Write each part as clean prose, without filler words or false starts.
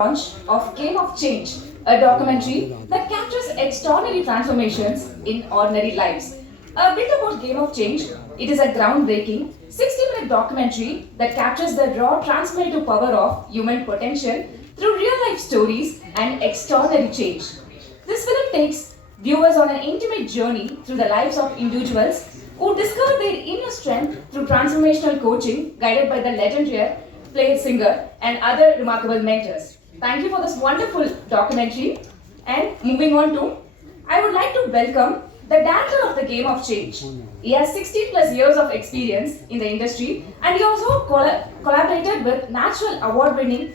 Launch of Game of Change, a documentary that captures extraordinary transformations in ordinary lives. A bit about Game of Change. It is a groundbreaking 60-minute documentary that captures the raw transformative power of human potential through real-life stories and extraordinary change. This film takes viewers on an intimate journey through the lives of individuals who discover their inner strength through transformational coaching guided by the legendary player singer and other remarkable mentors. Thank you for this wonderful documentary. And moving on to, I would like to welcome the director of the Game of Change. He has 16 plus years of experience in the industry, and he also collaborated with national award-winning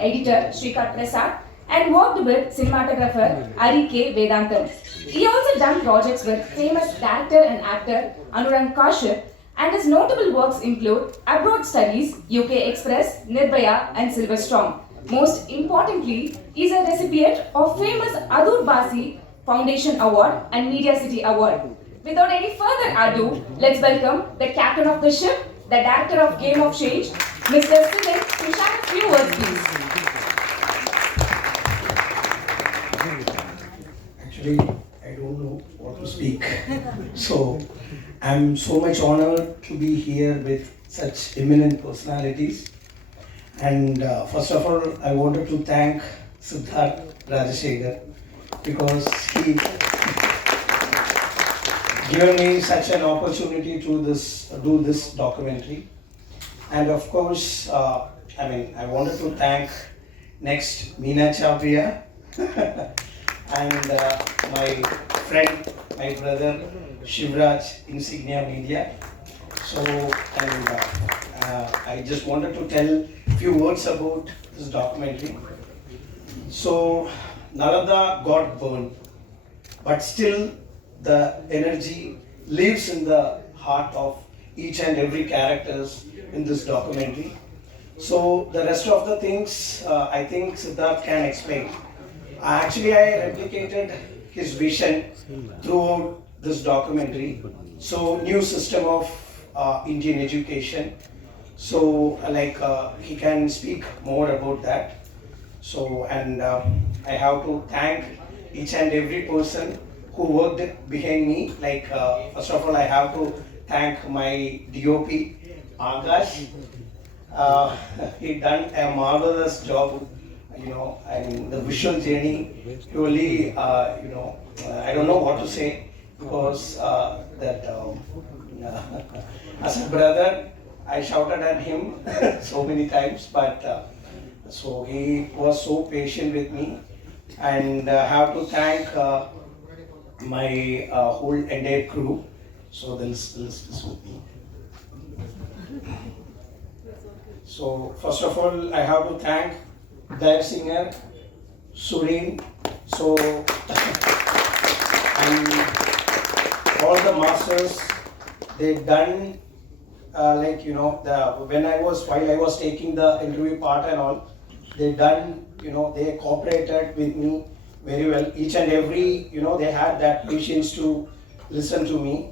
editor Srikanth Prasad and worked with cinematographer Ari K. Vedantam. He also done projects with famous director and actor Anurag Kashyap, and his notable works include Abroad Studies, UK Express, Nirbhaya, and Silver Storm. Most importantly, he is a recipient of famous Adur Basi Foundation Award and Media City Award. Without any further ado, let's welcome the captain of the ship, the director of Game of Change, Mr. Siddharth, to share a few words, please. Actually, I don't know what to speak. So, I'm so much honored to be here with such eminent personalities. And first of all, I wanted to thank Siddharth Rajasekar because he given me such an opportunity to do this documentary. And of course, I wanted to thank next Meena Chhabbria and my friend, my brother Shivraj, Insignia Media. So, and I just wanted to tell a few words about this documentary. So, Narada got burned, but still the energy lives in the heart of each and every characters in this documentary. So, the rest of the things I think Siddharth can explain. Actually, I replicated his vision throughout this documentary. So, new system of Indian education. So, he can speak more about that. So, and I have to thank each and every person who worked behind me. First of all, I have to thank my DOP, Akash. He done a marvelous job. And the visual journey, really, I don't know what to say because as a brother, I shouted at him so many times, but so he was so patient with me, and I have to thank my whole entire crew. So this with me. So first of all, I have to thank their singer, Surin, so and all the masters, they done while I was taking the interview part and all, they done, they cooperated with me very well. Each and every, they had that patience to listen to me,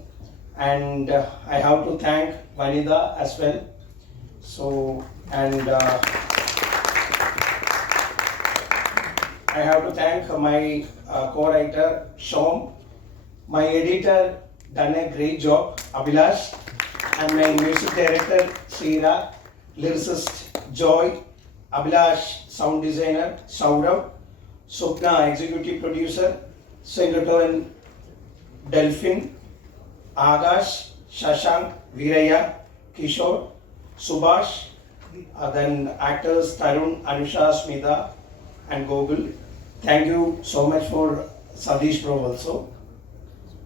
and I have to thank Vanida as well. So, and I have to thank my co-writer, Shom, my editor, done a great job, Abhilash, and my music director, Srira, lyricist, Joy, Abhilash, sound designer, Saurav, Swapna, executive producer, Singleton, Delphine, Agash, Shashank, Viraya, Kishore, Subhash, then actors Tarun, Anusha, Smita, and Gogul. Thank you so much for Sadish Bro also.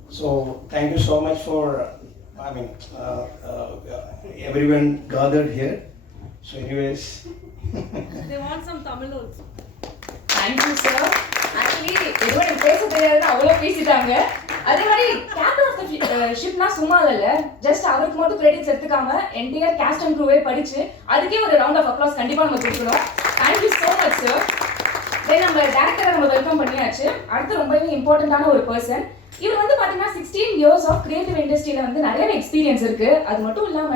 So thank you so much for everyone gathered here. So anyways. They want some Tamil also. Thank you, sir. Actually, everyone பேச தெரியாதுன்னு அவ்வளோ பேசிட்டாங்க. அதே மாதிரி captain of the ஷிப்னா சும்மா இல்ல, just அவருக்கு மட்டும் கிரெடிட்ஸ் எடுத்துக்காம என்டையர் காஸ்ட் அண்ட் க்ரூவே படிச்சு அதுக்கே ஒரு ரவுண்ட் ஆஃப் அப்ளாஸ் கண்டிப்பா நம்ம கொடுக்கணும். Thank you so much sir. Then நம்ம டேரக்டரை நம்ம வெல்கம் பண்ணியாச்சு. அடுத்து ரொம்பவே இம்பார்ட்டன்டான ஒரு பர்சன். இவர் வந்து பாத்தீங்கன்னா 16 இயர்ஸ் ஆஃப் கிரியேட்டிவ் இண்டஸ்ட்ரியில வந்து நிறைய எக்ஸ்பீரியன்ஸ் இருக்கு. அது மட்டும் இல்லாம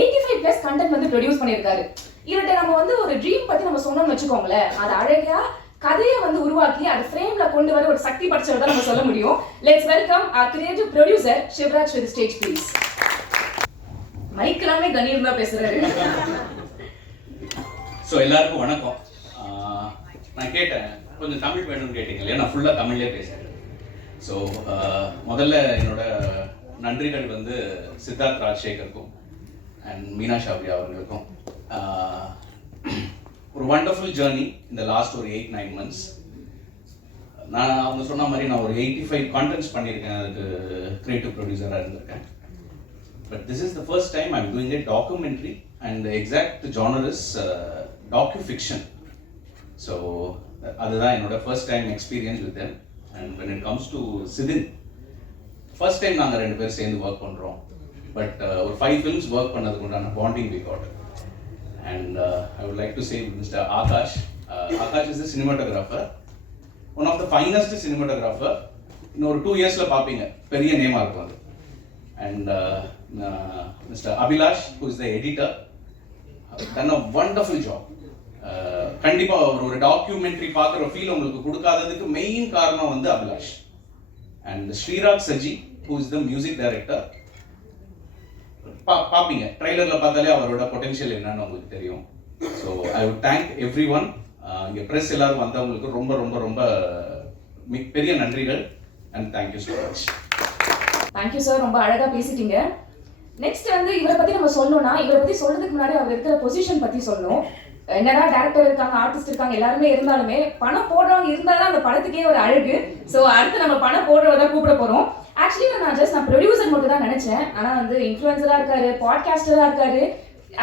85+ கண்டென்ட் வந்து ப்ரொடியூஸ் பண்ணியிருக்காரு. இவர்கிட்ட நம்ம வந்து ஒரு ட்ரீம் பத்தி நம்ம சொன்னோம்னு வச்சுக்கோங்களேன், அது அழகா கதையை வந்து உருவாக்கி அதை ஃப்ரேம்ல கொண்டு வர ஒரு சக்தி படைச்சவர் தான் நம்ம சொல்ல முடியும். Let's welcome our creative producer Shivraj to the stage please. மைக்லாமே கணீர் தான் பேசுறாரு. ஸோ எல்லாருக்கும் வணக்கம். நான் கேட்டேன் கொஞ்சம் தமிழ் வேணும்னு கேட்டீங்க இல்லையா, நான் ஃபுல்லாக தமிழ்லேயே பேசுகிறேன். ஸோ முதல்ல என்னோட நன்றிகள் வந்து சித்தார்த் ராஜசேகருக்கும் அண்ட் மீனா ஷாப்ரியா அவர்களுக்கும். ஒரு வண்டர்ஃபுல் ஜேர்னி இந்த லாஸ்ட் ஒரு 8-9 months. நான் அவங்க சொன்ன மாதிரி நான் ஒரு 85 contents பண்ணியிருக்கேன், அதுக்கு கிரியேட்டிவ் ப்ரொடியூசராக இருந்திருக்கேன். But this is the first time I am doing a documentary and the exact genre is docufiction. So அதுதான் என்னோட first time experience with them. And when it comes to சிதின், ஃபர்ஸ்ட் டைம் நாங்கள் 2 பேர் சேர்ந்து work பண்ணுறோம். But ஒரு 5 films work பண்ணதுக்கு உண்டான bonding we got. And I would like to say Mr. Akash. Akash is the cinematographer, one of the finest cinematographer. இன்னொரு 2 yearsல பார்ப்பீங்க, பெரிய நேமாக இருக்கும் அது. And Mr. Abhilash, who is the editor, done a wonderful job. கண்டிப்பாக ஒரு documentary பார்க்குற feel உங்களுக்கு கொடுக்காததுக்கு main காரணம் வந்து Abhilash. And Sreeraj Saji, who is the music director. பார்ப்பீங்க ட்ரைலரில் பார்த்தாலே அவரோட பொட்டென்ஷியல் என்னன்னு உங்களுக்கு தெரியும். So I would thank every one. இங்கே ப்ரெஸ் எல்லாரும் வந்தவங்களுக்கு ரொம்ப ரொம்ப ரொம்ப பெரிய நன்றிகள். And thank you so much. Thank you sir, ரொம்ப அழகா பேசிட்டீங்க. நெக்ஸ்ட் வந்து இவரை பத்தி நம்ம சொல்லணும்னா, இவரை பத்தி சொல்றதுக்கு முன்னாடி அவர் இருக்கிற பொசிஷன் பத்தி சொல்லணும். என்னடா டேரக்டர் இருக்காங்க, ஆர்டிஸ்ட் இருக்காங்க, எல்லாருமே இருந்தாலுமே பணம் போடுறவங்க இருந்தாலும் அந்த படத்துக்கே ஒரு அழகு. ஸோ அடுத்து நம்ம பணம் போடுறவதான் கூப்பிட போறோம். ஆக்சுவலி நான் ப்ரொடியூசர் மட்டும் தான் நினைச்சேன். ஆனா வந்து இன்ஃப்ளூயன்சரா இருக்காரு, பாட்காஸ்டரா இருக்காரு,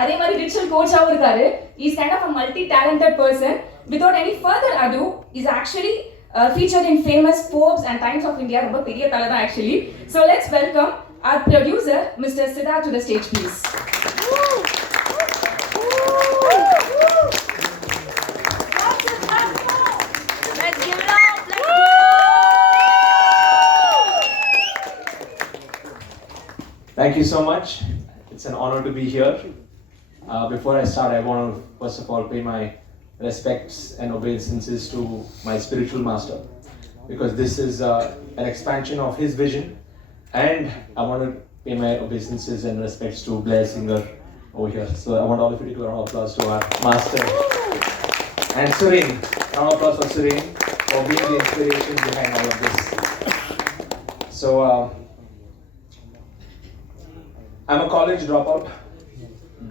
அதே மாதிரி டிஜிட்டல் கோச்சாவும் இருக்காரு. Is kind of a multi-talented person. Without any further ado, is actually featured in famous Forbes and Times of India. ரொம்ப பெரிய தலை தான் actually. So let's welcome our producer Mr. Siddharth to the stage please. Thank you so much. It's an honor to be here. Before I start, I want to first of all pay my respects and obeisances to my spiritual master, because this is an expansion of his vision, and I want to pay my obeisances and respects to Blair Singer over here. So I want all of you to give a round of applause to our master. And Suren, round of applause for Suren for being the inspiration behind all of this. So I'm a college dropout,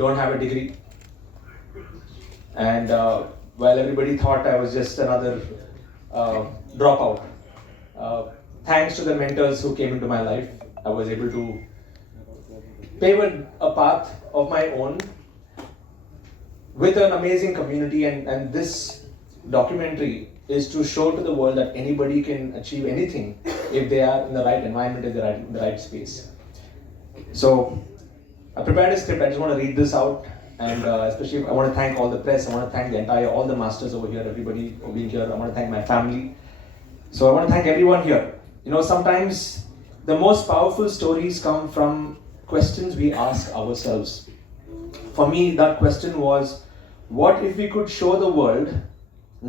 don't have a degree, and while everybody thought I was just another dropout, thanks to the mentors who came into my life, I was able to pave a path of my own with an amazing community, and this documentary is to show to the world that anybody can achieve anything if they are in the right environment, in the right space. So I prepared a script. I just want to read this out, and especially I want to thank all the press. I want to thank all the masters over here, everybody for being here. I want to thank my family. So I want to thank everyone here. You know, sometimes the most powerful stories come from questions we ask ourselves. For me, that question was, what if we could show the world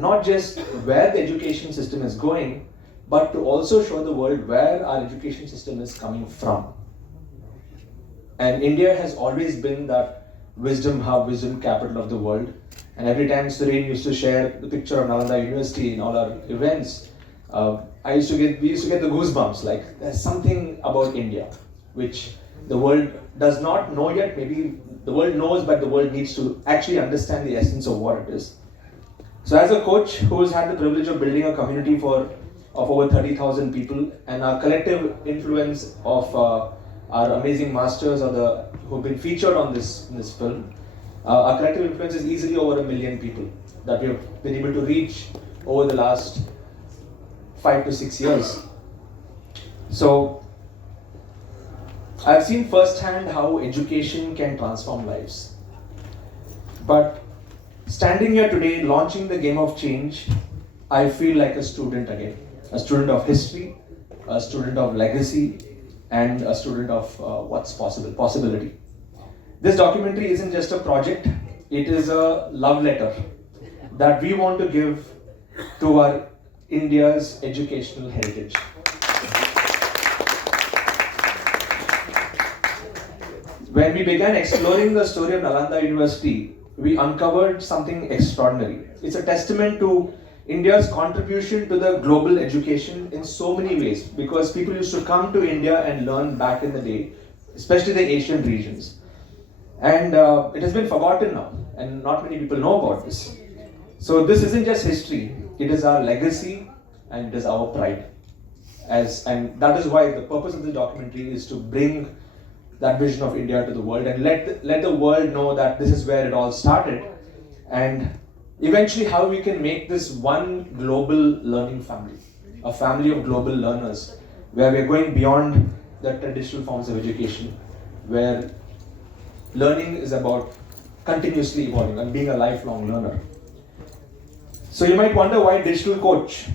not just where the education system is going, but to also show the world where our education system is coming from. And India has always been that wisdom hub, wisdom capital of the world. And every time Suren used to share the picture of Nalanda University in all our events, we used to get the goosebumps. Like, there's something about India which the world does not know yet. Maybe the world knows, but the world needs to actually understand the essence of what it is. So as a coach who has had the privilege of building a community of over 30,000 people, and our collective influence of our amazing masters who've been featured on in this film, our collective influence is easily over 1 million people that we have been able to reach over the last 5 to 6 years. So I've seen firsthand how education can transform lives. But standing here today, launching the Game of Change, I feel like a student again. A student of history, a student of legacy, and a student of what's possibility. This documentary isn't just a project, it is a love letter that we want to give to our India's educational heritage. When we began exploring the story of Nalanda University, we uncovered something extraordinary. It's a testament to India's contribution to the global education in so many ways, because people used to come to India and learn back in the day, especially the Asian regions. And it has been forgotten now, and not many people know about this. So this isn't just history, it is our legacy and it is our pride. And that is why the purpose of the documentary is to bring that vision of India to the world and let the world know that this is where it all started, and eventually how we can make this one global learning family, a family of global learners, where we're going beyond the traditional forms of education, where learning is about continuously evolving and being a lifelong learner. So you might wonder why a digital coach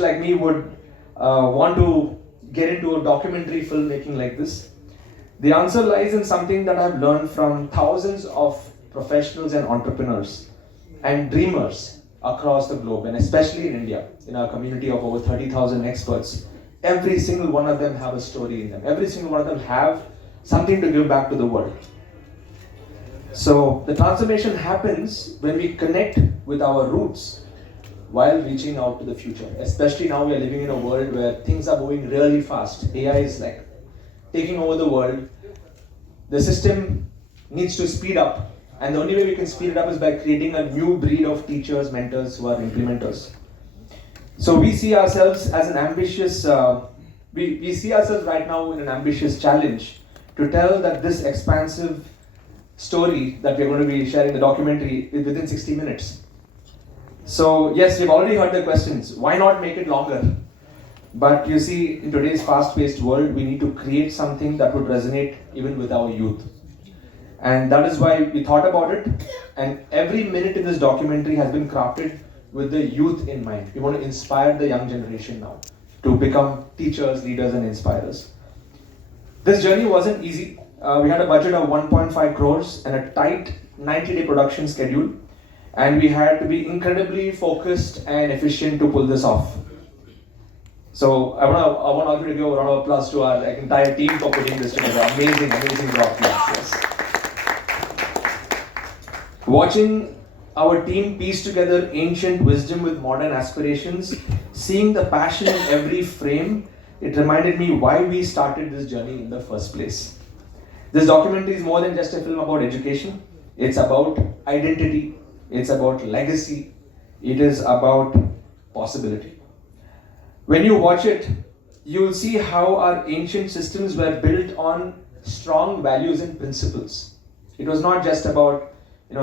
like me would want to get into a documentary filmmaking like this. The answer lies in something that I've learned from thousands of professionals and entrepreneurs and dreamers across the globe, and especially in India, in our community of over 30,000 experts. Every single one of them have a story in them. Every single one of them have something to give back to the world. So the transformation happens when we connect with our roots while reaching out to the future. Especially now we are living in a world where things are moving really fast. AI is like taking over the world. The system needs to speed up, and the only way we can speed it up is by creating a new breed of teachers, mentors who are implementers. So we see ourselves as an ambitious, we see ourselves right now in an ambitious challenge to tell that this expansive story that we're going to be sharing the documentary is within 60 minutes. So yes, we've already heard the questions. Why not make it longer? But you see, in today's fast-paced world, we need to create something that would resonate even with our youth. And that is why we thought about it. And every minute in this documentary has been crafted with the youth in mind. We want to inspire the young generation now to become teachers, leaders, and inspirers. This journey wasn't easy. We had a budget of 1.5 crores and a tight 90-day production schedule. And we had to be incredibly focused and efficient to pull this off. So I want all of you to give a round of applause to our entire team for putting this together. Amazing job. Yes. Watching our team piece together ancient wisdom with modern aspirations, seeing the passion in every frame, it reminded me why we started this journey in the first place. This documentary is more than just a film about education. It's about identity. It's about legacy. It is about possibility. When you watch it, you'll see how our ancient systems were built on strong values and principles. It was not just about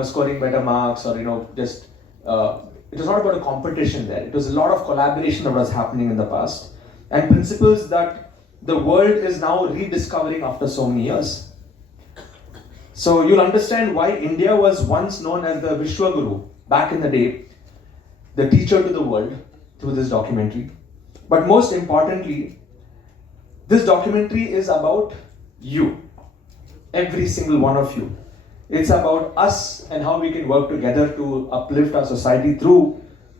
scoring better marks or it was not about a competition there. It was a lot of collaboration that was happening in the past, and principles that the world is now rediscovering after so many years. So you'll understand why India was once known as the Vishwaguru back in the day, the teacher to the world, through this documentary. But most importantly, this documentary is about you, every single one of you. It's about us and how we can work together to uplift our society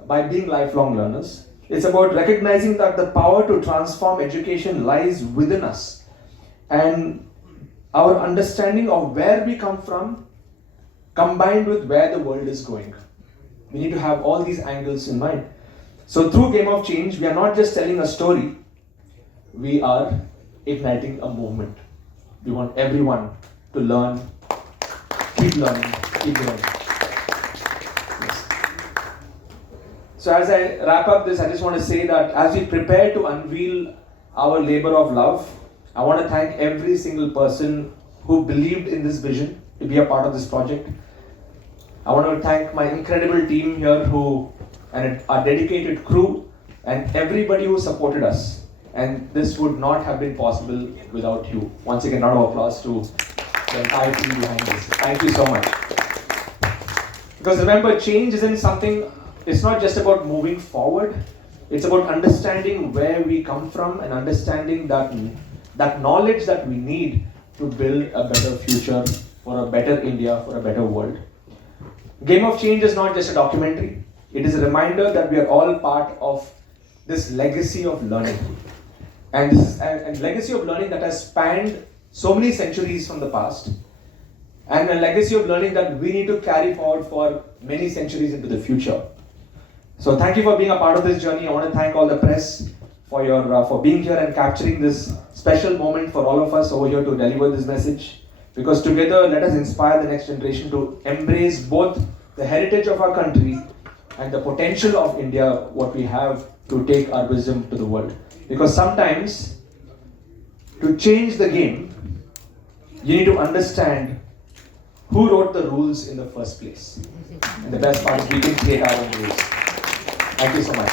by being lifelong learners. It's about recognizing that the power to transform education lies within us, and our understanding of where we come from combined with where the world is going. We need to have all these angles in mind. So through Game of Change, we are not just telling a story, we are igniting a movement. We want everyone to learn, keep learning, keep learning. Yes. So as I wrap up this, I just want to say that as we prepare to unveil our labor of love, I want to thank every single person who believed in this vision to be a part of this project. I want to thank my incredible team here and our dedicated crew and everybody who supported us. And this would not have been possible without you. Once again, round of applause to the entire team behind this. Thank you so much. Because remember, change isn't something, it's not just about moving forward. It's about understanding where we come from and understanding that knowledge that we need to build a better future, for a better India, for a better world. Game of Change is not just a documentary. It is a reminder that we are all part of this legacy of learning. And this is a legacy of learning that has spanned so many centuries from the past. And a legacy of learning that we need to carry forward for many centuries into the future. So thank you for being a part of this journey. I want to thank all the press for being here and capturing this special moment for all of us over here to deliver this message. Because together, let us inspire the next generation to embrace both the heritage of our country and the potential of India, what we have to take our wisdom to the world. Because sometimes, to change the game, you need to understand who wrote the rules in the first place. And the best part is we can create our own rules. Thank you so much.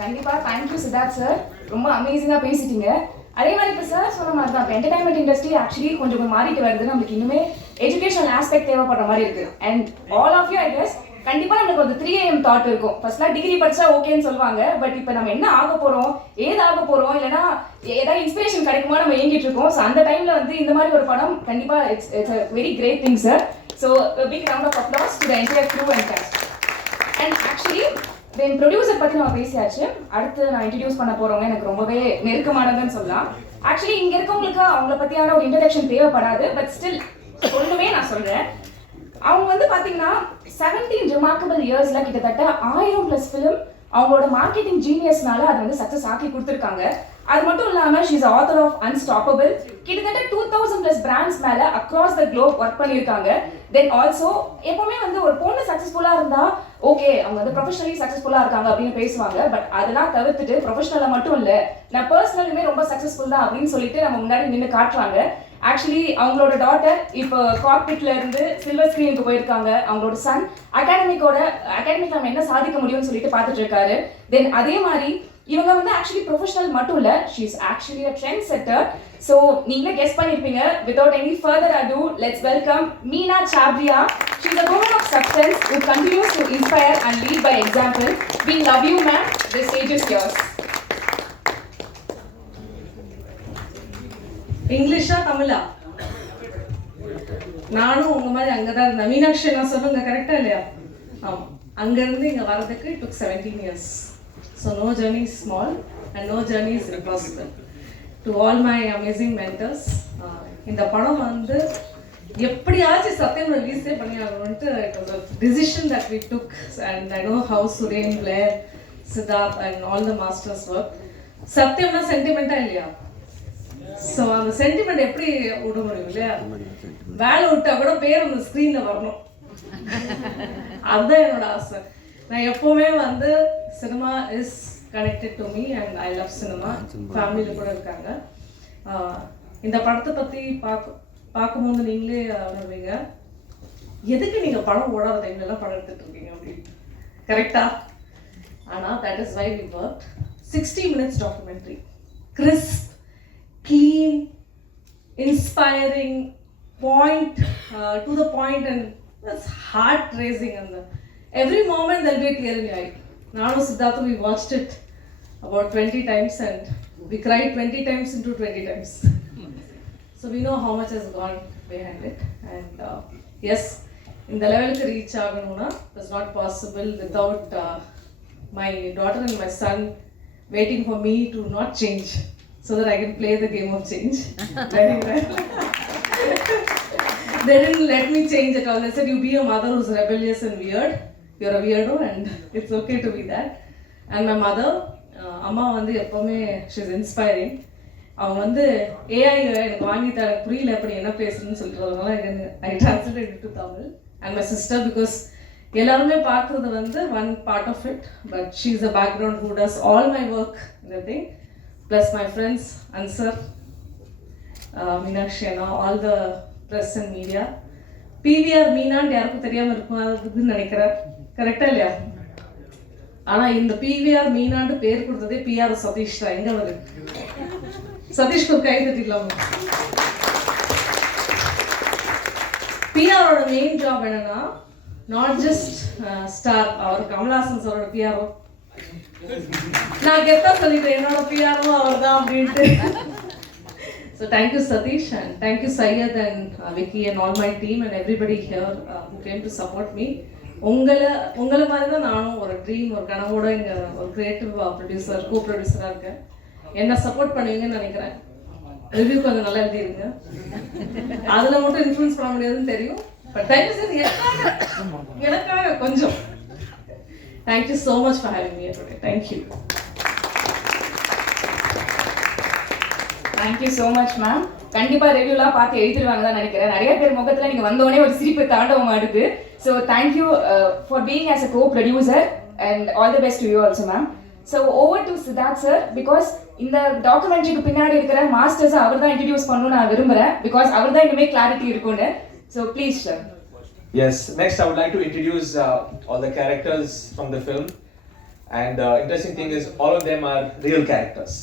கண்டிப்பா thank you Siddharth sir, ரொம்ப அமேசிங்காக பேசிட்டீங்க. அதே மாதிரி இப்போ sir சொன்ன மாதிரி தான், இப்போ entertainment industry actually கொஞ்சம் மாறிட்டு வருது. நம்மளுக்கு இன்னுமே எஜுகேஷனல் ஆஸ்பெக்ட் தேவைப்படுற மாதிரி இருக்கு. And all of you I guess கண்டிப்பாக நம்மளுக்கு ஒரு 3 AM தாட் இருக்கும். ஃபர்ஸ்ட்லாம் டிகிரி படிச்சா ஓகேன்னு சொல்லுவாங்க. பட் இப்போ நம்ம என்ன ஆக போகிறோம், ஏது ஆக போகிறோம், இல்லைனா ஏதாவது இன்ஸ்பிரேஷன் கிடைக்குமா நம்ம ஏங்கிட்டு இருக்கோம். ஸோ அந்த டைமில் வந்து இந்த மாதிரி ஒரு படம் கண்டிப்பாக it's a very great thing sir. So big round of applause to the entire crew and cast. And actually then producer பற்றி நம்ம பேசியாச்சு. அடுத்து நான் இன்ட்ரடியூஸ் பண்ண போகிறவங்க எனக்கு ரொம்பவே நெருக்கமானதுன்னு சொல்லலாம். ஆக்சுவலி இங்கே இருக்கவங்களுக்கு அவங்கள பற்றியான ஒரு இன்ட்ரடக்ஷன் தேவைப்படாது. பட் ஸ்டில் சொல்லுவே நான் சொல்கிறேன். அவங்க வந்து பார்த்தீங்கன்னா 17 ரிமார்க்கபிள் இயர்ஸில் கிட்டத்தட்ட 1000+ ஃபிலிம் அவங்களோட மார்க்கெட்டிங் ஜீனியஸ்னால அதை வந்து சக்ஸஸ் ஆக்கி கொடுத்துருக்காங்க. அது மட்டும் இல்லாமல் she is author of unstoppable. கிட்டத்தட்ட 2000+ பிராண்ட்ஸ் மேலே அக்ராஸ் த குளோப் ஒர்க் பண்ணியிருக்காங்க. தென் ஆல்சோ எப்பவுமே வந்து ஒரு பொண்ணு சக்ஸஸ்ஃபுல்லாக இருந்தால் ஓகே அவங்க வந்து ப்ரொஃபஷனலி சக்ஸஸ்ஃபுல்லாக இருக்காங்க அப்படின்னு பேசுவாங்க. பட் அதெல்லாம் தவிர்த்துட்டு ப்ரொஃபஷனலாக மட்டும் இல்லை, நான் பர்சனலுமே ரொம்ப சக்ஸஸ்ஃபுல் தான் அப்படின்னு சொல்லிட்டு நம்ம முன்னாடி நின்று காட்டுறாங்க. ஆக்சுவலி அவங்களோட டாட்டர் இப்போ காக்பிட்ல இருந்து சில்வர் ஸ்கிரீனுக்கு போயிருக்காங்க. அவங்களோட சன் அகாடமிக் நம்ம என்ன சாதிக்க முடியும்னு சொல்லிட்டு பார்த்துட்டு இருக்காரு. தென் அதே மாதிரி இவங்க வந்து ஆக்சுவலி ப்ரொஃபஷனல் மட்டும் இல்லை, she is actually a trend செட்டர். So நீங்களே கெஸ் பண்ணியிருப்பீங்க. Without any further ado, let's welcome Meena Chhabbria. She is a woman of substance who continues to inspire and lead by example. We love you, ma'am. The stage is yours. இங்கிலீஷா தமிழா? நானும் உங்க மாதிரி அங்கதான் இருந்தேன். மீனாட்சி நான் சொல்லுங்க, கரெக்டா இல்லையா? ஆமா, அங்கிருந்து இங்க வரதுக்கு it took 17 years. So no journey is small and no journey is impossible. To all my amazing mentors, இந்த படம் வந்து எப்படியாச்சும் சத்தியம் ரிலீஸே பண்ணி ஆகணும்ட்டு it was a decision that we took, and I know how Suren, Blair, Siddharth and all the masters work. சத்தியம்னா சென்டிமெண்டா இல்லையா? So அந்த sentiment எப்படி விட முடியும் இல்லையா? வேலை விட்டா கூட பேர் அந்த ஸ்க்ரீனில் வரணும். அதுதான் என்னோட ஆசை. நான் எப்போவுமே வந்து cinema is connected to me and I love cinema. ஃபேமிலியில் கூட இருக்காங்க. இந்த படத்தை பற்றி பார்க்கும்போது நீங்களே உணர்வீங்க, எதுக்கு நீங்கள் படம் ஓடாத டைம்லலாம் படம் எடுத்துகிட்டு இருக்கீங்க அப்படின்னு. கரெக்டாக? ஆனால் that is why we work. 60 minutes documentary, crisp, clean, inspiring, to the point, and that's heart raising. And every moment there'll be a tear in your eye. Nanu Siddharth, we watched it about 20 times and we cried 20 times into 20 times. So we know how much has gone behind it. And yes, in the level to reach aganuna was not possible without my daughter and my son waiting for me to not change, so that I can play the game of change very well. They didn't let me change at all. They said, you be a mother who's rebellious and weird. You're a weirdo and it's okay to be that. And my mother, Amma வந்து எப்பவுமே she's inspiring. அவங்க வந்து AI எனக்கு வாங்கி தர புரியல அப்படி என்ன பேசுறேன்னு சொல்லிட்டு I translated it to Tamil. And my sister, because எல்லாருமே பார்க்குறது வந்து one part of it, but she's a background who does all my work in the thing. Plus my friends, Ansar, Meenakshi and all the press and media. PVR Meena யாருக்கும் தெரியாமல் இருக்குன்னு நினைக்கிறேன். கரெக்டாக இல்லையா? ஆனால் இந்த PVR மீனான்னு பேர் கொடுத்ததே PR சதீஷ் தான். எங்கே வருது? சதீஷ்க்கு ஒரு கை தட்டிடலாமா? PRோட மெயின் ஜாப் என்னன்னா, நாட் ஜஸ்ட் ஸ்டார். அவர் கமல்ஹாசன் சாரோட PRO. நான் கெத்தா சொல்லிட்டேன், என்னோட PRO அவர் தான் அப்படின்ட்டு. So thank you Satish and thank you Syed and Vicky and all my team and everybody here who came to support me. உங்களை மாதிரி தான் நானும் ஒரு ட்ரீம் ஒரு கனவோட இங்கே ஒரு கிரியேட்டிவ் ப்ரொடியூசர் கோ ப்ரொடியூசராக இருக்கேன். என்ன சப்போர்ட் பண்ணுவீங்கன்னு நினைக்கிறேன். ரிவ்யூ கொஞ்சம் நல்லா எழுதிருங்க. அதில் மட்டும் இன்ஃப்ளூயன்ஸ் பண்ண முடியாதுன்னு தெரியும். பட் தயவு செய்து எனக்காக கொஞ்சம். Thank you so much for having me here today. Thank you. Thank you so much ma'am. கண்டிப்பா ரெகுலரா பார்த்து எழுதிடுவாங்க தான் நினைக்கிறேன். நிறைய பேர் முகத்துல நீங்க வந்தோடனே ஒரு சிரிப்பு தாண்டவம் ஆடுது. So thank you for being as a co-producer and all the best to you also ma'am. So over to Siddharth sir because இந்த டாக்குமெண்ட்ரிக்கு பின்னாடி இருக்கிற மாஸ்டர்ஸ் அவர் தான் இன்ட்ரோ듀ce பண்ணனும் நான் விரும்புறேன் because அவர் தான் இன்னுமே கிளாரிட்டி இருக்கும்னு. So please sir. Yes, next I would like to introduce all the characters from the film. And interesting thing is all of them are real characters.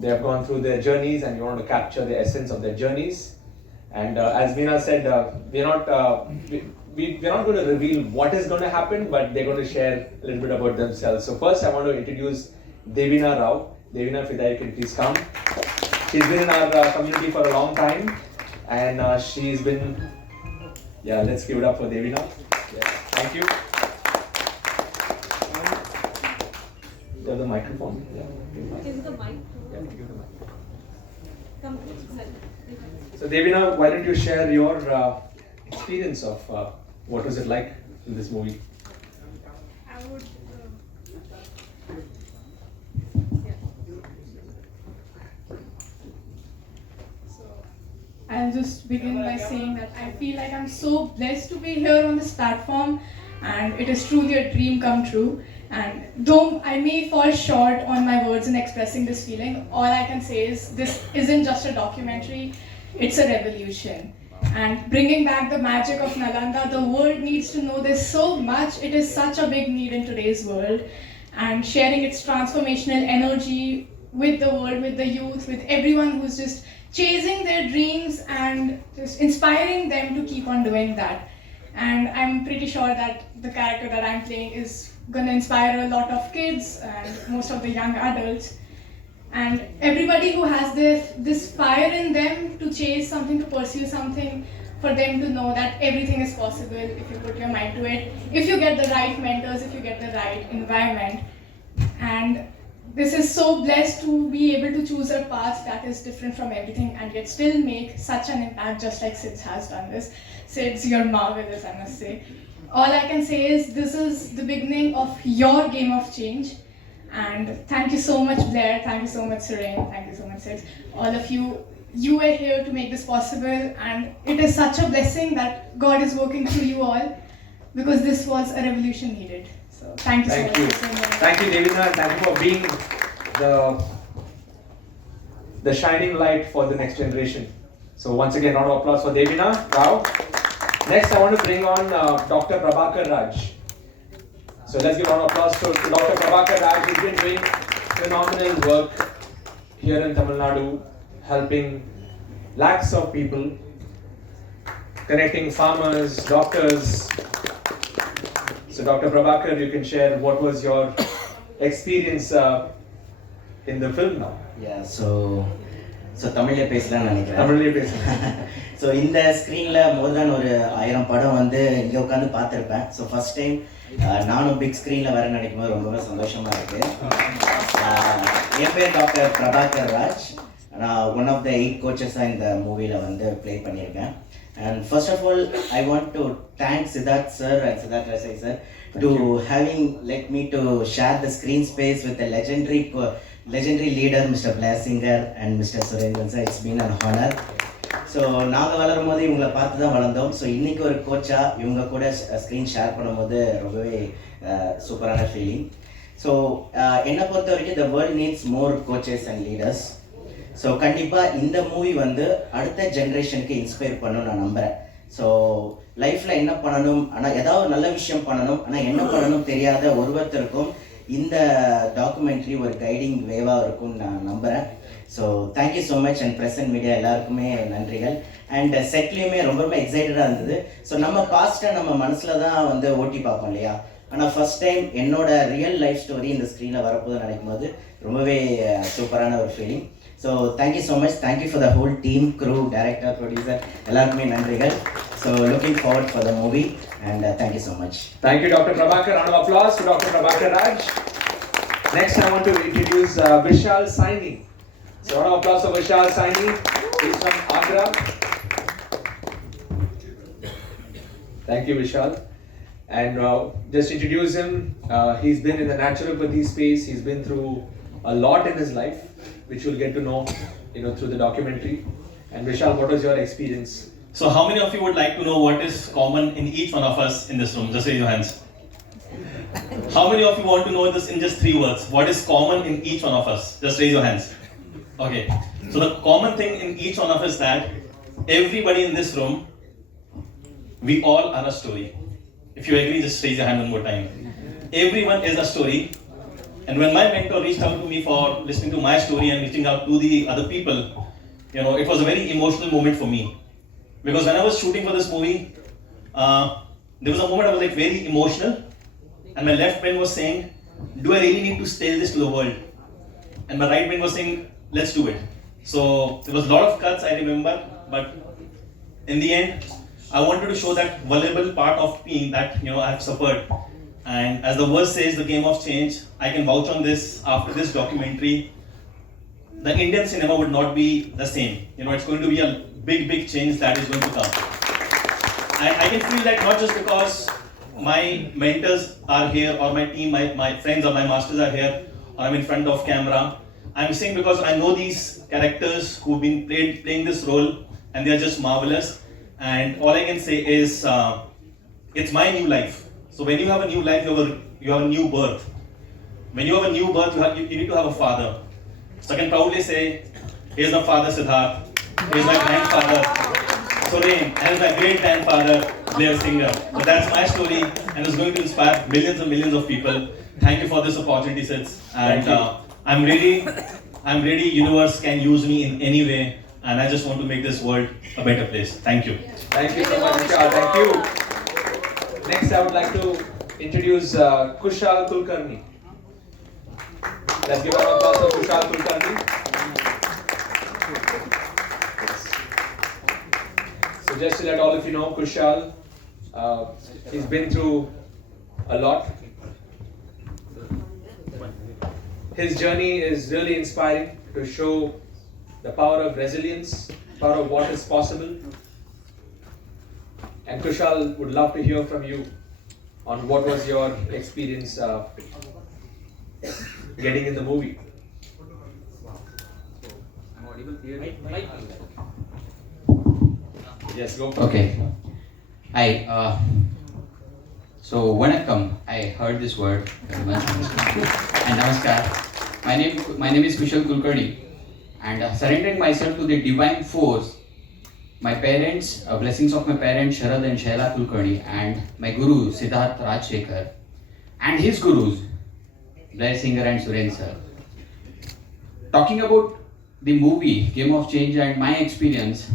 They have gone through their journeys and we want to capture the essence of their journeys. And as Meena said, we're not going to reveal what is going to happen, but they're going to share a little bit about themselves. So first I want to introduce Devina Rao. Devina, if you can please come. She's been in our community for a long time and she's been, yeah, let's give it up for Devina. Yeah, thank you. You have the microphone? Yeah. Is the mic? Yeah, give the mic. Come. So Devina, why don't you share your experience of what was it like in this movie? I would. So I'll just begin by saying that I feel like I'm so blessed to be here on this platform, and it is truly a dream come true. And though I may fall short on my words in expressing this feeling, all I can say is this isn't just a documentary, it's a revolution. And bringing back the magic of Nalanda, the world needs to know this so much. It is such a big need in today's world. And sharing its transformational energy with the world, with the youth, with everyone who's just chasing their dreams and just inspiring them to keep on doing that. And I'm pretty sure that the character that I'm playing is going to inspire a lot of kids and most of the young adults. And everybody who has this fire in them to chase something, to pursue something, for them to know that everything is possible if you put your mind to it, if you get the right mentors, if you get the right environment. And this is so blessed to be able to choose a path that is different from everything and yet still make such an impact, just like Sid has done this. Sid, you're marvelous, I must say. All I can say is this is the beginning of your game of change. And thank you so much, Blair. Thank you so much, Serene. Thank you so much, Sid. All of you, you were here to make this possible. And it is such a blessing that God is working through you all because this was a revolution needed. So thank you so much. Thank you, Devina, and thank you for being the shining light for the next generation. So once again, round of applause for Devina. Wow. Next, I want to bring on Dr. Prabhakar Raj. So let's give a round of applause to Dr. Prabhakar Raj. He's been doing phenomenal work here in Tamil Nadu, helping lakhs of people, connecting farmers, doctors. So Dr. Prabhakar, you can share what was your experience in the film now. Yeah, so தமிழ்ல பேசலாம்னு நினைக்கிறேன். தமிழ்லயே பேசுறேன். So இந்த ஸ்க்ரீனில் மோர் தென் ஒரு 1000 படம் வந்து இங்கே உட்காந்து பார்த்துருப்பேன். ஸோ ஃபஸ்ட் டைம் நானும் பிக் ஸ்க்ரீனில் வர நினைக்கும் போது ரொம்பவே சந்தோஷமாக இருக்குது. என் பேர் டாக்டர் பிரபாகர் ராஜ். நான் ஒன் ஆஃப் த 8 கோச்சஸாக இந்த மூவியில் வந்து ப்ளே பண்ணியிருக்கேன். And first of all, I want to thank Siddharth sir and Siddharth Rajasekar sir to having let me to share the screen space with the legendary leader Mr. Blasinger and Mr. Surendran sir. It's been an honor. So நாங்கள் வளரும் போது இவங்களை பார்த்து தான் வளர்ந்தோம். So இன்றைக்கி ஒரு கோச்சாக இவங்க கூட ஸ்க்ரீன் ஷேர் பண்ணும்போது ரொம்பவே சூப்பரான ஃபீலிங். ஸோ என்னை பொறுத்த வரைக்கும் the world needs more coaches and leaders. So கண்டிப்பாக இந்த மூவி வந்து அடுத்த ஜென்ரேஷனுக்கு இன்ஸ்பயர் பண்ணணும்னு நான் நம்புகிறேன். ஸோ லைஃப்பில் என்ன பண்ணணும், ஆனால் ஏதாவது நல்ல விஷயம் பண்ணணும், ஆனால் என்ன பண்ணணும் தெரியாத ஒருவருத்தருக்கும் இந்த டாக்குமெண்ட்ரி ஒரு கைடிங் வேவாக இருக்கும்னு நான் நம்புகிறேன். So thank you so much and present media எல்லாருக்குமே நன்றிகள். அண்ட் செட்லேயுமே ரொம்பவே எக்ஸைட்டடாக இருந்தது. ஸோ நம்ம பாஸ்ட்டை நம்ம மனசில் தான் வந்து ஓட்டி பார்ப்போம் இல்லையா, ஆனால் ஃபஸ்ட் டைம் என்னோட ரியல் லைஃப் ஸ்டோரி இந்த ஸ்க்ரீனில் வரப்போது நினைக்கும் போது ரொம்பவே சூப்பரான ஒரு feeling. So thank you so much, thank you for the whole team, crew, director, producer, எல்லாருக்குமே நன்றிகள். So looking forward for the movie and thank you so much. Thank you, Dr. Prabhakar. Round of applause for Dr. Prabhakar Raj. Next, I want to introduce Vishal Saini. So, round of applause for Vishal Saini. He's from Accharam. Thank you, Vishal. And just introduce him. He's been in the naturopathy space. He's been through a lot in his life, which you'll get to know, through the documentary. And Vishal, what was your experience? So how many of you would like to know what is common in each one of us in this room? Just raise your hands. How many of you want to know this in just 3 words? What is common in each one of us? Just raise your hands. Okay. So the common thing in each one of us is that everybody in this room, we all are a story. If you agree, just raise your hand one more time. Everyone is a story. And when my mentor reached out to me for listening to my story and reaching out to the other people, it was a very emotional moment for me. Because when I was shooting for this movie, there was a moment I was like very emotional, and my left brain was saying, do I really need to tell this to the world? And my right brain was saying, let's do it. So there was a lot of cuts, I remember, but in the end, I wanted to show that vulnerable part of me that I have suffered. And as the verse says, the game of change, I can vouch on this. After this documentary, the Indian cinema would not be the same. It's going to be a big change that is going to come. And I can feel that not just because my mentors are here, or my team, my friends or my masters are here, or I'm in front of camera. I'm saying because I know these characters who've been playing this role, and they are just marvelous. And all I can say is, it's my new life. So when you have a new life, you have a new birth. When you have a new birth, you need to have a father. So I can proudly say, here's my father Siddharth, here's my grandfather Suren, and here's my great grandfather Blair Singer. So that's my story, and it's going to inspire millions and millions of people. Thank you for this opportunity, Sids. And I'm ready. Universe can use me in any way, and I just want to make this world a better place. Thank you. Thank you so much, Vishal. Thank you. Next, I would like to introduce Kushal Kulkarni. Let's give a round of applause for Kushal Kulkarni. So just to let all of you know, Kushal, he's been through a lot. His journey is really inspiring to show the power of resilience, power of what is possible. And Kushal would love to hear from you on what was your experience getting in the movie. Yes, go for it. Okay. Hi. So Vanakkam, I heard this word very much. And Namaskar. My name is Kushal Kulkarni, and surrendering myself to the divine force, my parents, blessings of my parents Sharad and Shaila Kulkarni, and my guru Siddharth Rajasekar, and his gurus Blair Singer and Suren sir. Talking about the movie Game of Change and my experience,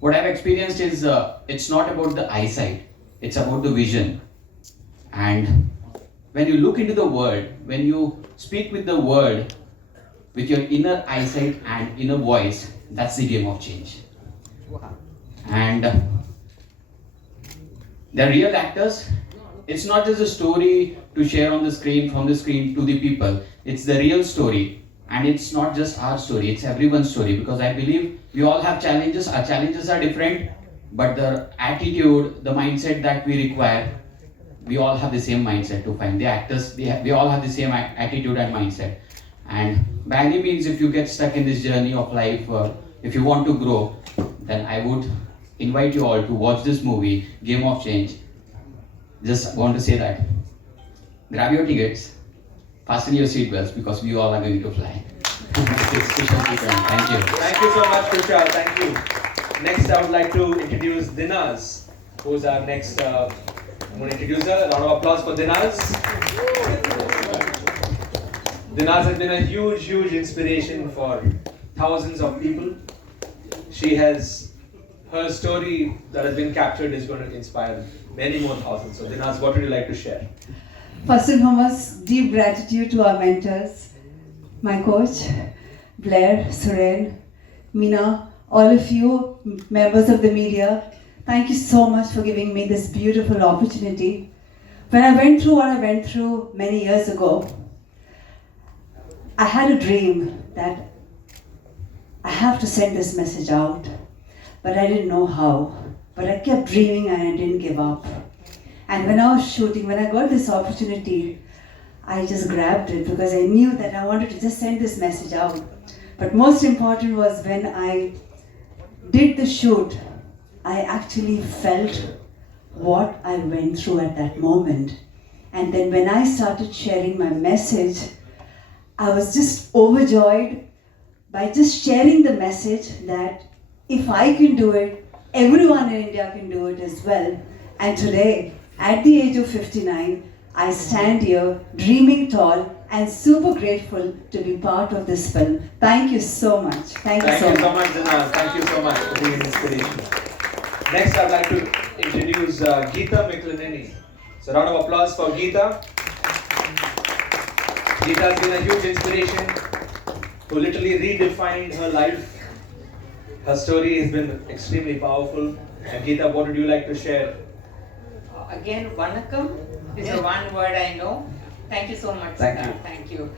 what I've experienced is it's not about the eyesight, it's about the vision. And when you look into the world, when you speak with the world with your inner eyesight and inner voice, that's the game of change. And they're real actors. It's not just a story to share on the screen, from the screen to the people. It's the real story. And it's not just our story, it's everyone's story. Because I believe we all have challenges. Our challenges are different, but the attitude, the mindset that we require, we all have the same mindset to find. The actors, we all have the same attitude and mindset. And by any means, if you get stuck in this journey of life, if you want to grow, then I would invite you all to watch this movie, Game of Change. Just want to say that. Grab your tickets, fasten your seatbelts, because we all are going to fly. Thank you. Thank you so much, Kushal. Thank you. Next, I would like to introduce Dinaz, who is our next. I'm going to introduce her. A round of applause for Dinaz. Dinaz has been a huge inspiration for thousands of people. She has, her story that has been captured is going to inspire many more thousands. So Dinaz, what would you like to share? First and foremost, deep gratitude to our mentors, my coach, Blair, Suren, Meena, all of you members of the media, thank you so much for giving me this beautiful opportunity. When I went through what I went through many years ago, I had a dream that I have to send this message out, but I didn't know how. But I kept dreaming and I didn't give up. And when I was shooting, when I got this opportunity, I just grabbed it because I knew that I wanted to just send this message out. But most important was when I did the shoot, I actually felt what I went through at that moment. And then when I started sharing my message, I was just overjoyed by just sharing the message that if I can do it, everyone in India can do it as well. And today, at the age of 59, I stand here dreaming tall and super grateful to be part of this film. Thank you so much. Thank you so much. Siddharth. Thank you so much for being an inspiration. Next, I'd like to introduce Geeta Miklaneni. So, round of applause for Geeta. Geeta has been a huge inspiration who literally redefined her life. Her story has been extremely powerful. And Geeta, what would you like to share? Again, Vanakkam is the one word I know. Thank you so much. Thank you. Thank you.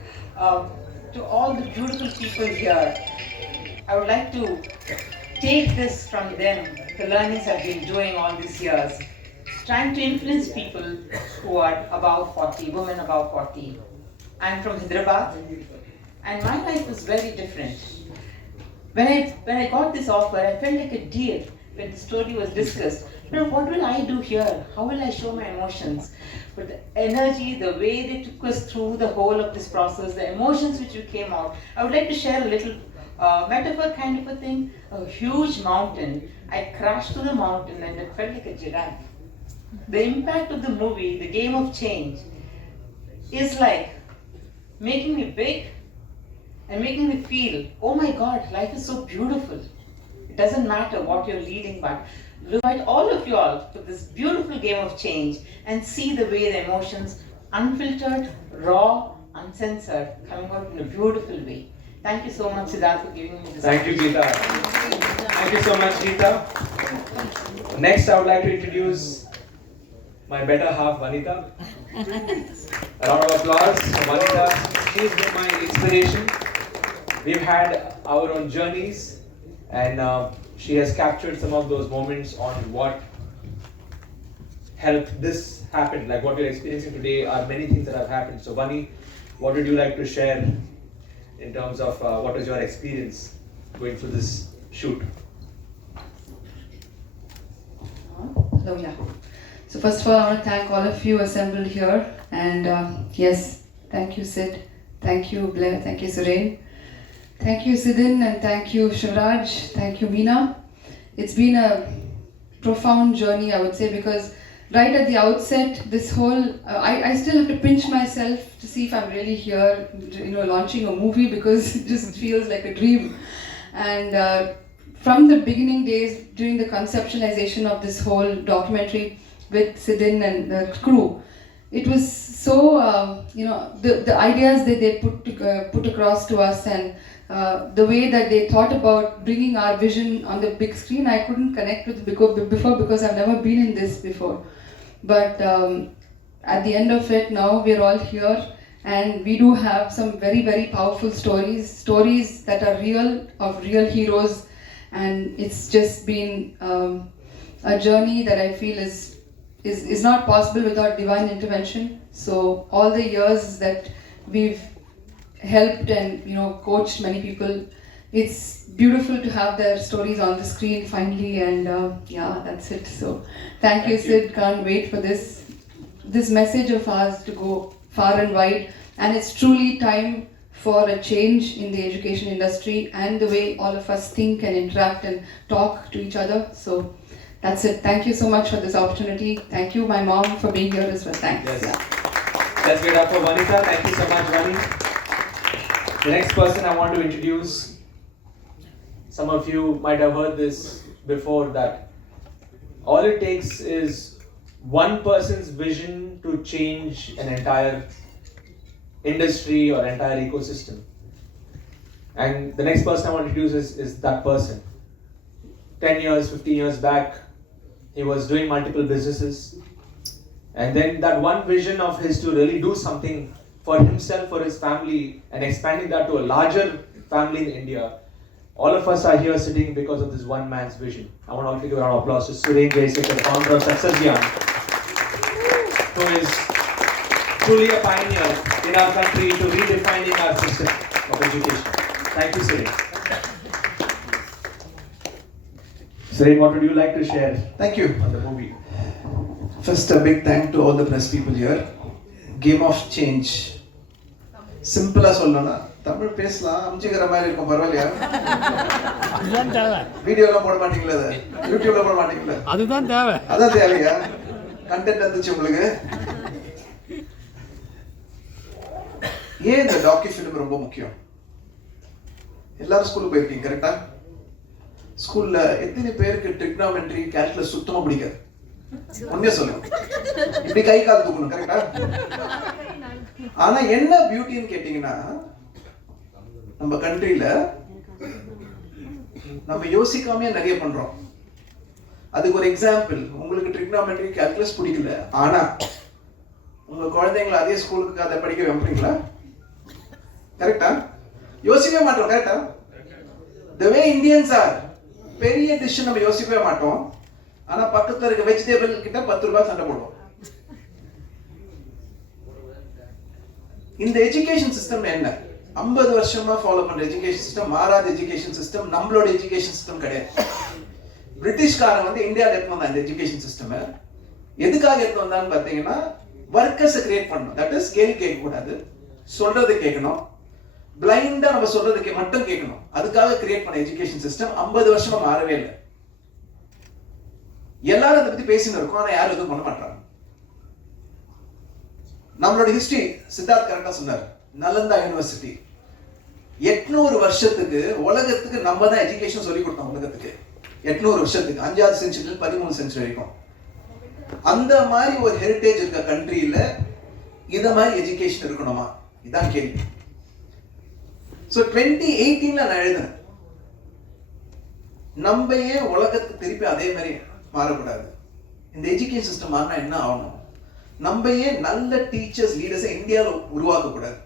To all the beautiful people here, I would like to take this from them, the learnings I've been doing all these years, trying to influence people who are above 40, women above 40. I'm from Hyderabad, and my life was very different. When I got this offer, I felt like a deer when the story was discussed. What will I do here? How will I show my emotions? But the energy, the way they took us through the whole of this process, the emotions which came out, I would like to share a little metaphor kind of a thing. A huge mountain. I crashed to the mountain and it felt like a giraffe. The impact of the movie, The Game of Change, is like making me big and making me feel, oh my God, life is so beautiful. It doesn't matter what you're leading, but invite all of you all to this beautiful game of change and see the way the emotions, unfiltered, raw, uncensored, coming out in a beautiful way. Thank you so much, Siddharth, for giving me this. Thank you, Geeta. Thank you so much, Geeta. Next, I would like to introduce my better half, Vanita. A round of applause for Vanita. She's been my inspiration. We've had our own journeys, and she has captured some of those moments on what helped this happen. Like what we're experiencing today are many things that have happened. So, Vani, what would you like to share in terms of what was your experience going through this shoot? Hello, yeah. So first of all, I want to thank all of you assembled here, and yes, thank you Sid, thank you Blair, thank you Suren, thank you Sidin, and thank you Shivraj, thank you Meena. It's been a profound journey, I would say, because right at the outset, this whole, I still have to pinch myself to see if I'm really here, launching a movie, because it just feels like a dream. And from the beginning days, during the conceptualization of this whole documentary with Sidin and the crew, it was so, the ideas that they put across to us, and the way that they thought about bringing our vision on the big screen, I couldn't connect with before because I've never been in this before. But at the end of it, now we're all here, and we do have some very, very powerful stories that are real, of real heroes, and it's just been a journey that I feel is not possible without divine intervention. So all the years that we've helped and coached many people, it's beautiful to have their stories on the screen finally, and yeah, that's it. So thank you Sid, can't wait for this message of ours to go far and wide, and it's truly time for a change in the education industry and the way all of us think and interact and talk to each other. So that's it. Thank you so much for this opportunity. Thank you, my mom, for being here as well. Thanks. Yes. Yeah. Let's get up for Vanita. Thank you so much, Vani. The next person I want to introduce, some of you might have heard this before, that all it takes is one person's vision to change an entire industry or entire ecosystem. And the next person I want to introduce is that person. 10 years, 15 years back, he was doing multiple businesses. And then that one vision of his to really do something for himself, for his family, and expanding that to a larger family in India. All of us are here sitting because of this one man's vision. I want to all give a round of applause to Rajasekar, the founder of Accharam, who is truly a pioneer in our country to redefining our system of education. Thank you, Siddharth. Siddharth, what would you like to share? Thank you. On the movie. First, a big thank to all the press people here. Game of Change. சிம்பிளா சொல்லணும்னா தமிழ் பேசலாம் அம்ஜிக்கிற மாதிரி இருக்கும் பரவாயில்லையா? வீடியோலாம் போட மாட்டீங்களா? யூடியூப்ல போட மாட்டீங்களா? அதுதான் தேவை. அதான் தேவையா? கண்டென்ட் வந்துச்சு உங்களுக்கு? ஏன் இந்த டாக்கி ஃபிலிம் ரொம்ப முக்கியம்? எல்லாரும் ஸ்கூலுக்கு போயிருக்கீங்க கரெக்டா? ஸ்கூல்ல எத்தனை பேருக்கு ட்ரிக்னாமெட்ரி கால்குலஸ் சுத்தமா பிடிக்காது? உண்மையா சொல்லுங்க. இப்படி கை கால் தூக்கணும் கரெக்டா? ஆனா என்ன பியூட்டின்னு கேட்டீங்கன்னா நம்ம கண்ட்ரியில நம்ம யோசிக்காமயே நிறைய பண்றோம். அதுக்கு ஒரு எக்ஸாம்பிள், உங்களுக்கு ட்ரிக்னாமெட்ரி கால்குலஸ் பிடிக்கல, ஆனா உங்க குழந்தைங்களை அதே ஸ்கூலுக்கு அதை படிக்க வைப்பீங்களா? கரெக்டா? யோசிக்கவே மாட்டோம் கரெக்டா? The way Indians are, பெரிய டிஷ் நம்ம யோசிக்கவே மாட்டோம். ஆனா பக்கத்துல இருக்க வெஜிடபிள் கிட்ட 10 ரூபாய் சண்டை போடுவோம். இந்த எஜுகேஷன் சிஸ்டம் என்ன? 50 வருஷமா ஃபாலோ பண்ற எஜுகேஷன் சிஸ்டம், மாறாத எஜுகேஷன் சிஸ்டம், நம்மளோட எஜுகேஷன் சிஸ்டம் கிடையாது. பிரிட்டிஷ்காரன் வந்து இந்தியாவில் எடுத்து வந்தான் இந்த எஜுகேஷன் சிஸ்டம். எதுக்காக எடுத்து வந்தான்னு பார்த்தீங்கன்னா ஒர்க்கர்ஸை கிரியேட் பண்ணணும். தட் இஸ் கேள்வி கேட்கக்கூடாது, சொல்றது கேட்கணும், பிளைண்டா நம்ம சொல்றதுக்கு மட்டும் கேட்கணும். அதுக்காக கிரியேட் பண்ண எஜுகேஷன் சிஸ்டம் 50 வருஷமா மாறவே இல்லை. எல்லாரும் அதை பத்தி பேசின்னு இருக்கோம், ஆனா யாரும் எதுவும் பண்ண மாட்டாங்க. நம்மளோட ஹிஸ்டரி சித்தார்த் கரெக்டா சொன்னார். நலந்தா யூனிவர்சிட்டி 800 வருஷத்துக்கு உலகத்துக்கு நம்ம தான் எஜுகேஷன் சொல்லி கொடுத்தோம். உலகத்துக்கு 800 வருஷத்துக்கு 5வது செஞ்சுரி 13th செஞ்சுரி வரைக்கும் அந்த மாதிரி ஒரு ஹெரிட்டேஜ் இருக்க கண்ட்ரியில இத மாதிரி எஜுகேஷன் இருக்கணுமா? இதான் கேள்வி. ஸோ 2018ல நான் எழுதினேன், நம்ம ஏன் உலகத்துக்கு திருப்பி அதே மாதிரி மாறக்கூடாது? இந்த எஜுகேஷன் சிஸ்டம் மாறினா என்ன ஆகணும்? நம்ம ஏன் நல்ல டீச்சர்ஸ் லீடர்ஸை இந்தியாவில் உருவாக்கக்கூடாது?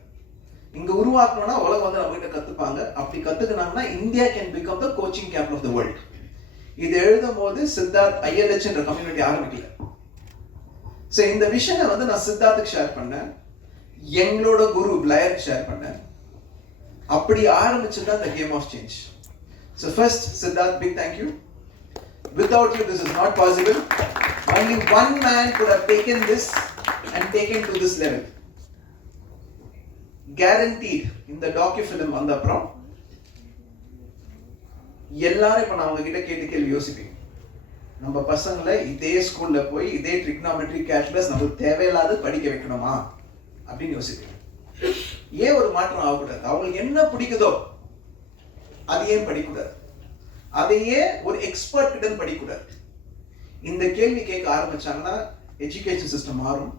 இங்க உருவாக்கணும்னா உலகம் வந்து நம்ம கிட்ட கத்துப்பாங்க. அப்படி கத்துக்கினாங்கன்னா India can become the coaching capital of the world. இது எழுதும் போது சித்தார்த் ILH என்ற கம்யூனிட்டி ஆரம்பிக்கல. ஸோ இந்த விஷயம் வந்து நான் சித்தார்த்துக்கு ஷேர் பண்ணேன், எங்களோட குரு பிளேயருக்கு ஷேர் பண்ணேன். அப்படி ஆரம்பிச்சுதான் the game of change. So first, Siddharth, big thank you. Without you, this is not possible. Only one man could have taken this and taken to this level. Guaranteed, in the docu-film on the prom, எல்லாரும் இப்ப நான் உங்ககிட்ட கேட்டு கேள்வி யோசிப்பீங்க. நம்ம பசங்களை இதே ஸ்கூல்ல போய் இதே ட்ரிக்னாமெட்ரி கால்குலஸ் நமக்கு தேவையில்லாத படிக்க வைக்கணுமா அப்படின்னு யோசிப்பீங்க. ஏன் ஒரு மாற்றம் ஆகக்கூடாது? அவங்களுக்கு என்ன பிடிக்குதோ அது ஏன் படிக்கூடாது? அதையே ஒரு எக்ஸ்பர்ட் கிட்ட படிக்கூடாது? இந்த கேள்வி கேட்க ஆரம்பிச்சாங்கன்னா எஜுகேஷன் சிஸ்டம் மாறும்.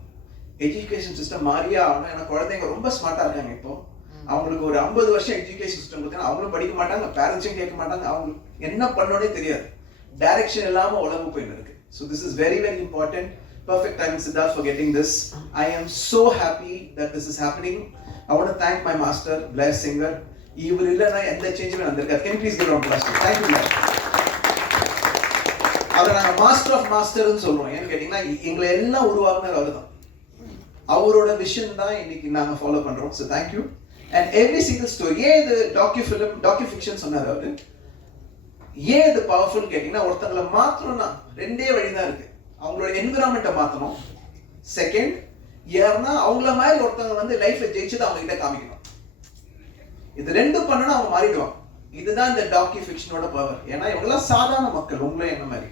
எஜுகேஷன் சிஸ்டம் மாறியே ஆகணும். ஏன்னா குழந்தைங்க ரொம்ப ஸ்மார்ட்டா இருக்காங்க. இப்போ அவங்களுக்கு ஒரு 50 வருஷம் எஜுகேஷன் சிஸ்டம் கொடுத்தீங்கன்னா அவங்களும் படிக்க மாட்டாங்க, பேரண்ட்ஸும் கேட்க மாட்டாங்க, அவங்களுக்கு என்ன பண்ணணும்னே தெரியாது. டைரக்ஷன் இல்லாம உலகம் போயின்னு இருக்கு. So this is very very important. Perfect timing, Siddharth, for getting this. I am so happy that this is happening. I want to thank my master, Blair Singer. இவர் இல்லைன்னா எந்த சேஞ்சுமே வந்திருக்காது. Can you please give a round of applause? Thank you, Blair. அவரை நாங்கள் master of மாஸ்டர்னு சொல்லுவோம். ஏன்னு கேட்டீங்கன்னா எங்களை எல்லாம் உருவாக்குனர் அவர் தான். அவரோட விஷன் தான் இன்னைக்கு நாங்கள் ஃபாலோ பண்றோம். So thank you. And every single story, ஏன் இது டாக்யூ ஃபிக்ஷன் சொன்னார் அவரு, ஏன் இது பவர்ஃபுல் கேட்டீங்கன்னா ஒருத்தங்களை மாற்றணும்னா 2 வழி தான் இருக்கு. அவங்களோட என்விரான்மெண்ட்டை மாற்றணும். செகண்ட், யாருன்னா அவங்கள மாதிரி ஒருத்தவங்க வந்து லைஃப்ல ஜெயிச்சது அவங்க கிட்ட காமிக்கணும். இது 2 பண்ணனா அவங்க மாறிடுவாங்க. இதுதான் இந்த டாக்கி ஃபிக்ஷனோட பவர். ஏன்னா இவங்கெல்லாம் சாதாரண மக்கள், உங்களே என்ன மாதிரி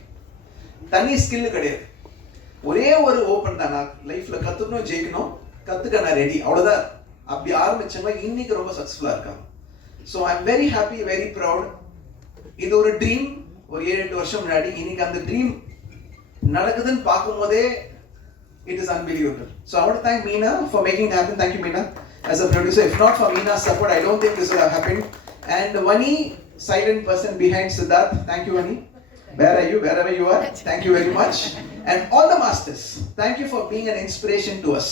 தனி ஸ்கில் கிடையாது. ஒரே ஒரு ஓப்பன் தான், நான் லைஃப்ல கத்துக்கணும், ஜெயிக்கணும், கத்துக்க நான் ரெடி, அவ்வளவுதான். அப்படி ஆரம்பிச்சவங்க இன்னைக்கு ரொம்ப சக்சஸ்ஃபுல்லா இருக்காங்க. So I am very happy, very proud. இது ஒரு ட்ரீம், ஒரு 7-8 வருஷம் முன்னாடி. இன்னைக்கு அந்த ட்ரீம் நடக்குதுன்னு பார்க்கும்போதே it is unbelievable. So I want to thank Meena for making it happen. Thank you, Meena, as a producer. If not for Meena's support, I don't think this would have happened. And Vani, silent person behind Siddharth. Thank you, Vani. Where are you? Wherever you are. Thank you very much. And all the masters, thank you for being an inspiration to us.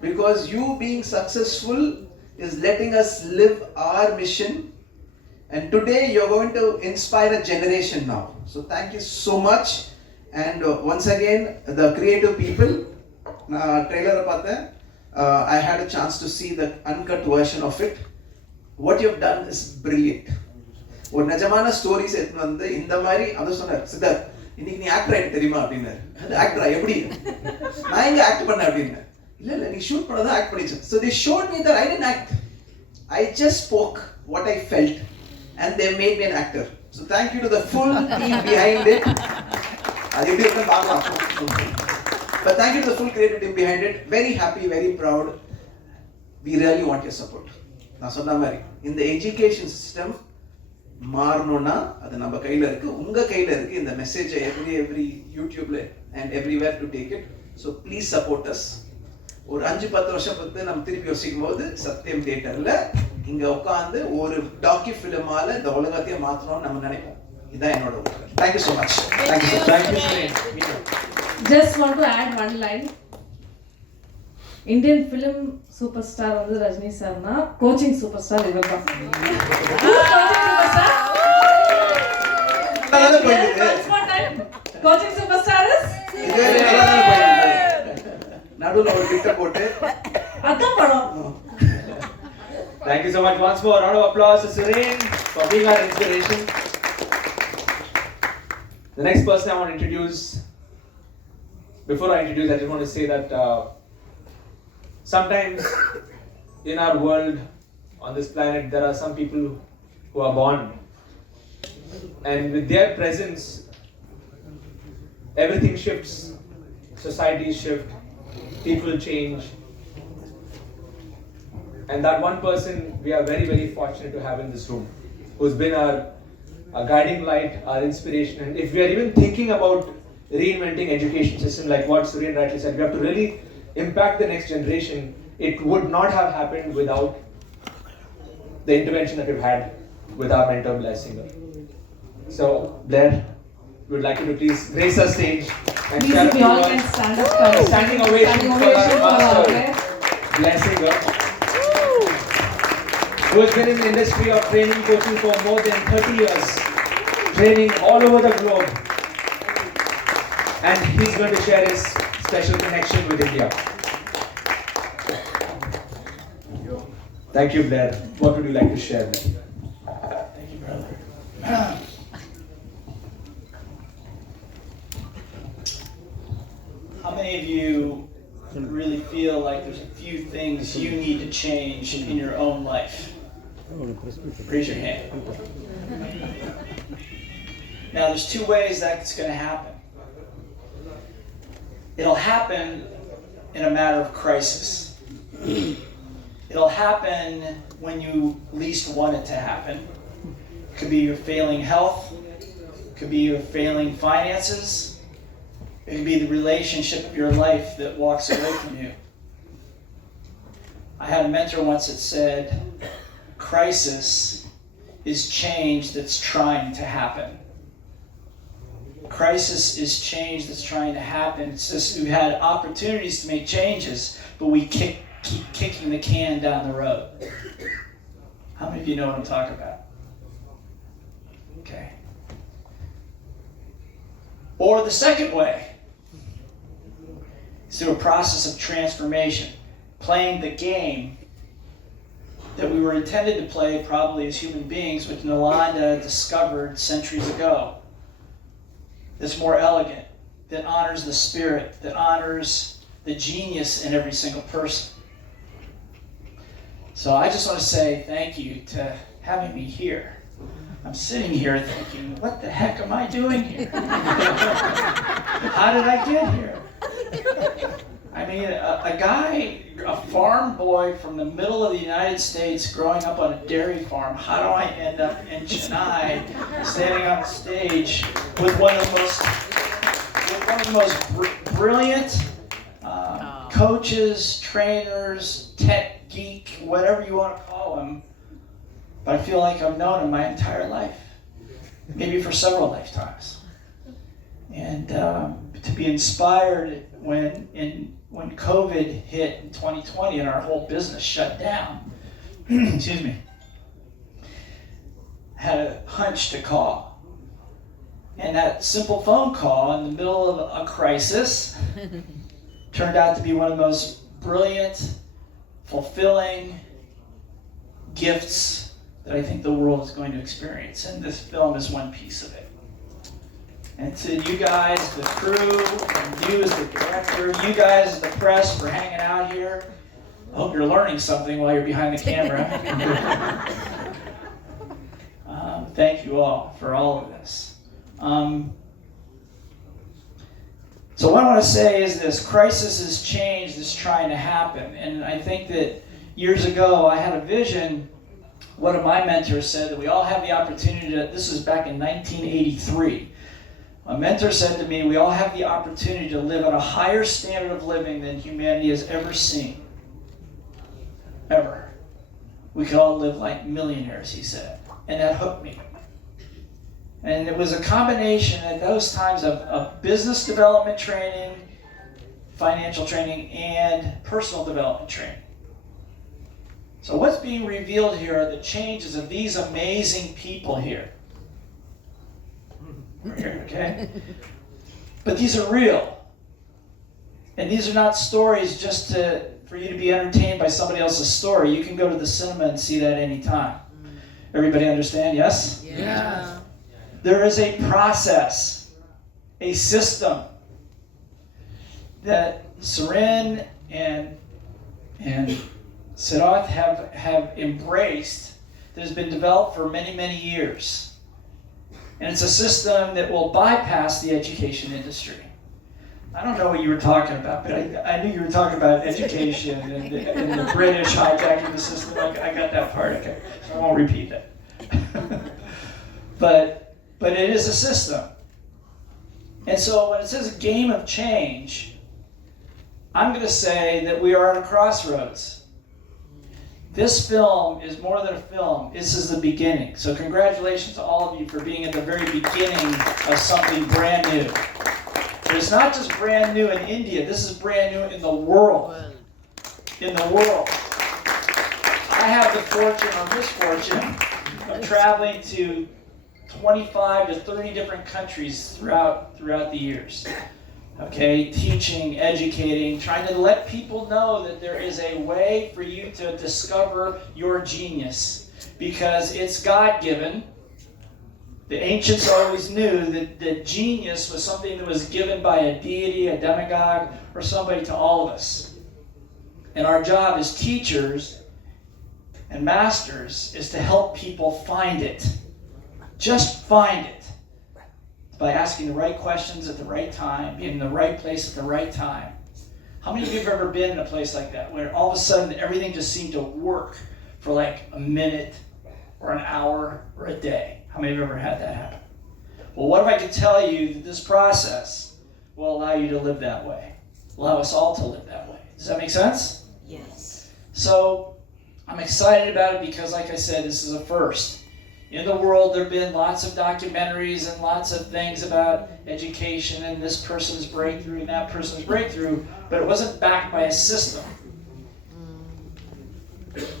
Because you being successful is letting us live our mission. And today you're going to inspire a generation now. So thank you so much. And once again, the creative people, trailer I had a chance to see the uncut version of it. What you've done is brilliant. ஒரு நிஜமான stories எடுத்துன்னு வந்து இந்த மாதிரி அதை சொன்னார் சித்தார்த், இன்னைக்கு நீ ஆக்டர் ஆகிட்டு தெரியுமா அப்படின்னாரு. அது ஆக்டரா எப்படி? நான் எங்க ஆக்ட் பண்ண அப்படின்னு. இல்ல நீ ஷூட் பண்ணதான் act பண்ணிச்சேன். So they showed me that I didn't act. I just spoke what I felt and they made me an actor. So thank you to the full team behind it. அது எப்படி இருக்குன்னு பார்க்கலாம். But thank you to the full creative team behind it. Very happy, very proud. We really want your support. நான் சொன்ன மாதிரி இந்த education system மாறணும்னா அது நம்ம கையில இருக்கு, உங்க கையில இருக்கு. இந்த மெசேஜை எவ்ரி யூடியூப்ல and everywhere to take it. So please support us. ஒரு 5-10 வருஷம் பத்து நம்ம திருப்பி யோசிக்கும் போது சத்யம் தியேட்டர்ல இங்க உட்காந்து ஒரு டாக்யூ ஃபிலிமால இந்த உலகத்தையே மாற்றணும்னு நம்ம நினைப்போம். இதான் என்னோட ஊர். Thank you so much. Thank you. Just want to add one line. Indian film superstar வந்து ரஜினி சார்னா, கோச்சிங் சூப்பர்ஸ்டார் இவர் தான். கோச்சிங் சூப்பர்ஸ்டார் நடுவுல ஒரு கிட்ட போட்டு அதான் படம். Thank you so much once more. Round of applause to Suren for being our inspiration. The next person I want to introduce. Before I introduce, I just want to say that sometimes in our world, on this planet, there are some people who are born, and with their presence, everything shifts, societies shift, people change, and that one person we are very, very fortunate to have in this room, who's been our guiding light, our inspiration. And if we are even thinking about reinventing education system like what Suren rightly said, we have to really impact the next generation. It would not have happened without the intervention that we've had with our mentor Blair Singer. So Blair, we would like you to please grace our stage and Please, if you all can stand up. Standing ovation for our master Blair Singer, who has been in the industry of training coaching for more than 30 years, training all over the globe. And he's going to share his special connection with India. Thank you, Blair. What would you like to share, Blair? Thank you, brother. How many of you really feel like there's a few things you need to change in your own life? Raise your hand. Now, there's two ways that's going to happen. It'll happen in a matter of crisis. It'll happen when you least want it to happen. It could be your failing health. It could be your failing finances. It could be the relationship of your life that walks away from you. I had a mentor once that said, crisis is change that's trying to happen. Crisis is change that's trying to happen. It's just we've had opportunities to make changes, but we keep kicking the can down the road. How many of you know what I'm talking about? Okay. Or the second way is through a process of transformation, playing the game that we were intended to play probably as human beings, which Nalanda discovered centuries ago. That's more elegant, that honors the spirit, that honors the genius in every single person. So I just want to say thank you to having me here. I'm sitting here thinking, what the heck am I doing here? How did I get here? I mean, a guy, a farm boy from the middle of the United States growing up on a dairy farm, how do I end up in Chennai standing on stage with one of the most brilliant coaches, trainers, tech geek, whatever you want to call him, but I feel like I've known him my entire life, maybe for several lifetimes. And to be inspired when COVID hit in 2020 and our whole business shut down, excuse me, had a hunch to call. And that simple phone call in the middle of a crisis turned out to be one of the most brilliant, fulfilling gifts that I think the world is going to experience. And this film is one piece of it. And to you guys, the crew, and you as the director, you guys as the press for hanging out here. I hope you're learning something while you're behind the camera. Thank you all for all of this. So what I want to say is this: crisis is change that's trying to happen. And I think that years ago I had a vision. One of my mentors said that we all have the opportunity to, this was back in 1983. A mentor said to me, we all have the opportunity to live at a higher standard of living than humanity has ever seen. Ever. We could all live like millionaires, he said. And that hooked me. And it was a combination at those times of business development training, financial training, and personal development training. So what's being revealed here are the changes of these amazing people here. Okay? But these are real. And these are not stories just for you to be entertained by somebody else's story. You can go to the cinema and see that anytime. Everybody understand? Yes? Yeah. There is a process, a system that Sarin and Siddharth have embraced that has been developed for many, many years. And it's a system that will bypass the education industry. I don't know what you were talking about, but I knew you were talking about education and the British hijacking the system. I got that part, okay. So I won't repeat it. But it is a system. And so when it says a game of change, I'm going to say that we are at a crossroads. This film is more than a film. This is the beginning. So congratulations to all of you for being at the very beginning of something brand new. But it's not just brand new in India. This is brand new in the world. In the world. I have the fortune or misfortune of traveling to 25 to 30 different countries throughout the years. Okay, teaching, educating, trying to let people know that there is a way for you to discover your genius, because it's God-given. The ancients always knew that genius was something that was given by a deity, a demagogue, or somebody to all of us. And our job as teachers and masters is to help people find it. Just find it. By asking the right questions at the right time, being in the right place at the right time. How many of you have ever been in a place like that, where all of a sudden everything just seemed to work for like a minute or an hour or a day? How many of you have ever had that happen? Well, what if I could tell you that this process will allow you to live that way? Allow us all to live that way. Does that make sense? Yes. So I'm excited about it because, like I said, this is a first. In the world, there have been lots of documentaries and lots of things about education and this person's breakthrough and that person's breakthrough, but it wasn't backed by a system.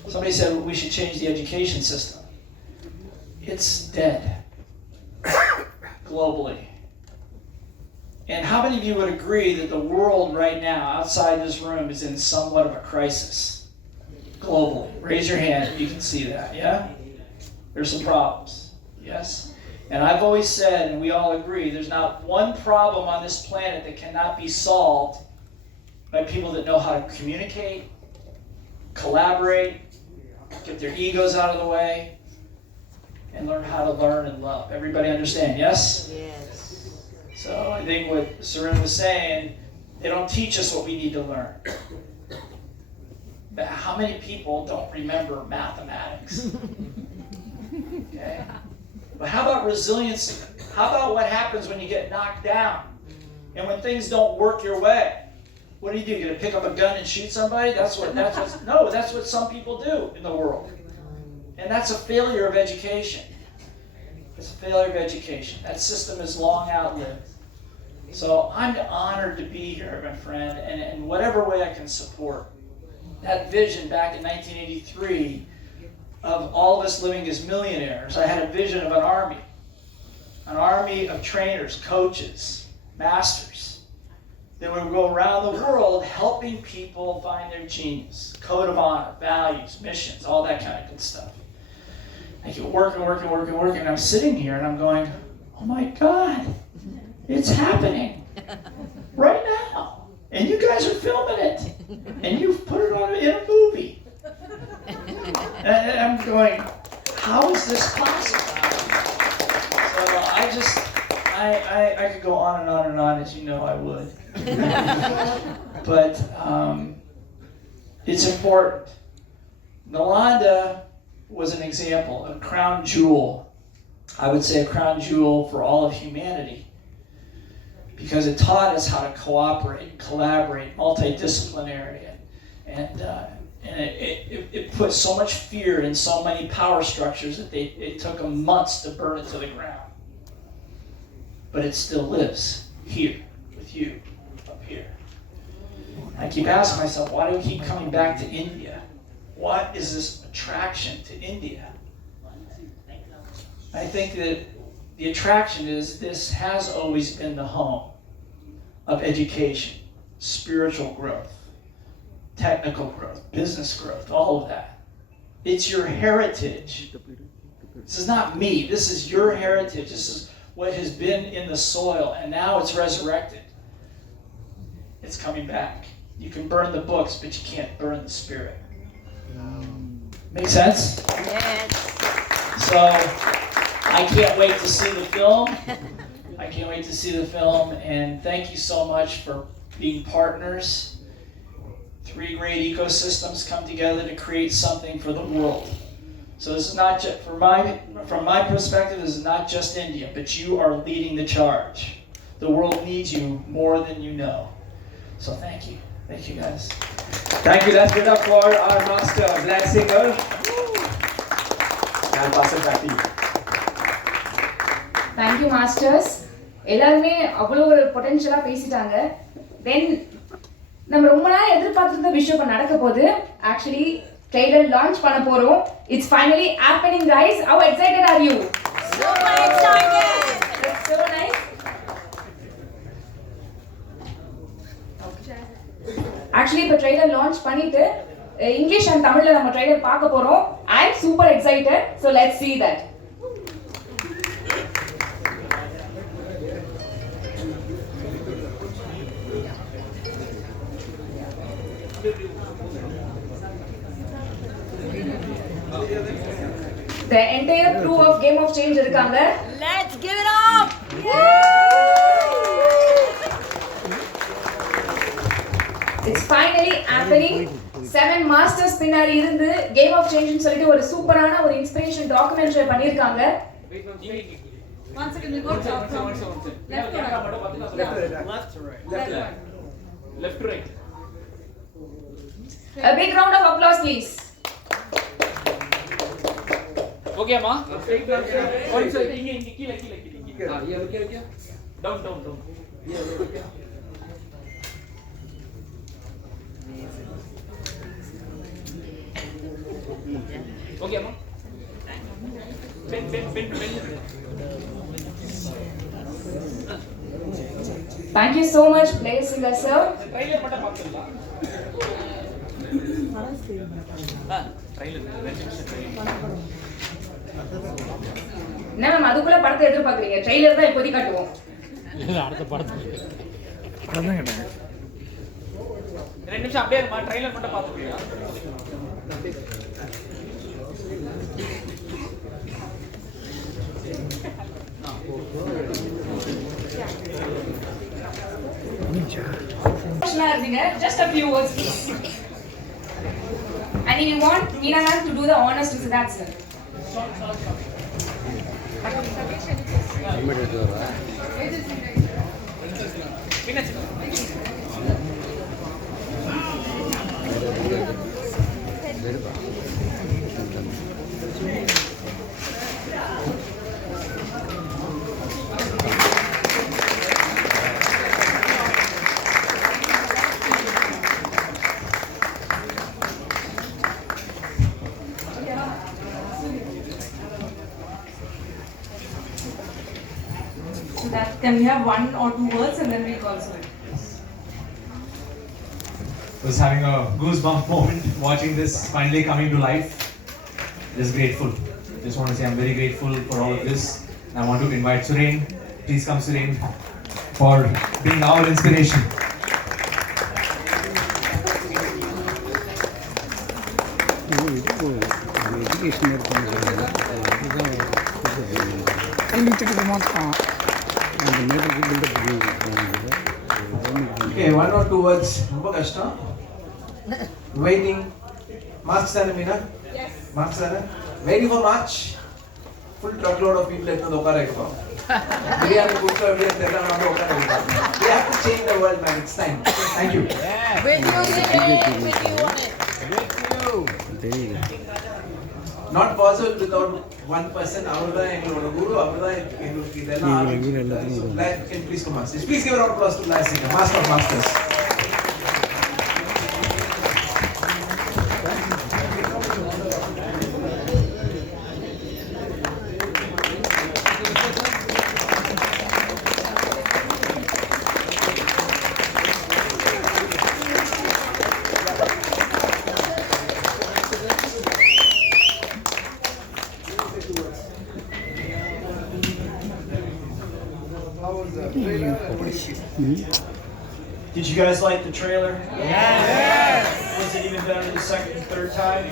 Somebody said we should change the education system. It's dead. Globally. And how many of you would agree that the world right now, outside this room, is in somewhat of a crisis? Globally. Raise your hand if you can see that, yeah? There's some problems, yes? And I've always said, and we all agree, there's not one problem on this planet that cannot be solved by people that know how to communicate, collaborate, get their egos out of the way, and learn how to learn and love. Everybody understand, yes? Yes. So I think what Sarin was saying, they don't teach us what we need to learn. But how many people don't remember mathematics? Okay. But how about resiliency? How about what happens when you get knocked down and when things don't work your way? What do? You're going to pick up a gun and shoot somebody? That's what some people do in the world. And that's a failure of education. It's a failure of education. That system is long outlived. So I'm honored to be here, my friend, and in whatever way I can support. That vision back in 1983 of all of us living as millionaires, I had a vision of an army of trainers, coaches, masters, that would go around the world helping people find their genius, code of honor, values, missions, all that kind of good stuff. I keep working, and I'm sitting here and I'm going, oh my God, it's happening right now. And you guys are filming it. And you've put it on in a movie. And I'm going, how is this possible? So I could go on and on and on, as you know I would. But it's important. Nalanda was an example, a crown jewel. I would say a crown jewel for all of humanity, because it taught us how to cooperate, collaborate, multidisciplinary, and it put so much fear in so many power structures that it took them months to burn it to the ground. But it still lives here with you up here. I keep asking myself, why do we keep coming back to India? What is this attraction to India? I think that the attraction is this has always been the home of education, spiritual growth, technical growth, business growth, all of that. It's your heritage. This is not me. This is your heritage. This is what has been in the soil, and now it's resurrected. It's coming back. You can burn the books, but you can't burn the spirit. Make sense? Yes. So I can't wait to see the film. I can't wait to see the film, and thank you so much for being partners. 3 great ecosystems come together to create something for the world. So this is not just, from my perspective, this is not just India, but you are leading the charge. The world needs you more than you know. So thank you. Thank you, guys. Thank you. Let's give it up for our master, Rajasekar. I'll pass it back to you. Thank you, masters. எல்லாருமே அவ்வளோ ஒரு பொட்டன்ஷியலாக பேசிட்டாங்க. தென் நம்ம ரொம்ப நாள் எதிர்பார்த்துருந்த விஷயம் இப்போ நடக்க போகுது. ஆக்சுவலி ட்ரெய்லர் லான்ச் பண்ண போகிறோம். It's finally happening guys. How excited are you? Super excited! That's so nice. Actually இப்போ ட்ரெய்லர் லான்ச் பண்ணிட்டு இங்கிலீஷ் அண்ட் தமிழில் நம்ம ட்ரெய்லர் பார்க்க போகிறோம். I am super excited. So let's see that. The entire crew of Game of Change இருக்காங்க. Let's give it up! It's finally happening. 7 masters பின்னாடி இருந்து Game of Change னு சொல்லிட்டு ஒரு சூப்பரான ஒரு இன்ஸ்பிரேஷன் டாக்குமெண்ட்ரி பண்ணிருக்காங்க. One second, we go from left to right. Left to right. A big round of applause, please. Okay, amma. One side. Inge kila. Here. Down. Here. Okay, amma. Bend. Thank you so much, Play Singer sir. Trailer மட்டும் பாத்துறீங்களா? Trailer. என்ன ma'am அதுக்குள்ள படத்தை எதிர்பார்க்குறீங்க? Trailer தான் இப்போதைக்கு காட்டுவோம். அடுத்த படத்துக்கு அதான் கேட்டேன். 2 நிமிஷம் அப்படியே இருமா, ட்ரெய்லர் மட்டும் பாத்துக்கீங்களா? Just a few words, please. And if you want Meena ma'am to do the honors to Siddharth sir. Can we have 1 or 2 words and then we call Suren? Was having a goosebump moment watching this finally coming to life. Just grateful. Just want to say I'm very grateful for all of this. And I want to invite Suren. Please come, Suren, for being our inspiration. Okay, 1 or 2 words. ரொம்ப கஷ்டம். Waiting. March தானே Meena? Yes. March தானே? Waiting for March. Full truckload of people எடுத்து உட்கார வைப்போம். பிரியாணி கொடுத்து அப்படியே தெரியல வந்து உட்கார வைப்போம். We have to change the world, man. It's time. Thank you. With you, with you on it. With you. Not possible without one person. அவர்தான் எங்களோட குரு, அவர்தான் எங்களுக்கு இதெல்லாம் ஆரம்பிச்சாரு. Can please come on stage. Please give a round of applause to Rajasekar, Master of Masters. Did you guys like the trailer? Yes! Was it even better the second and third time?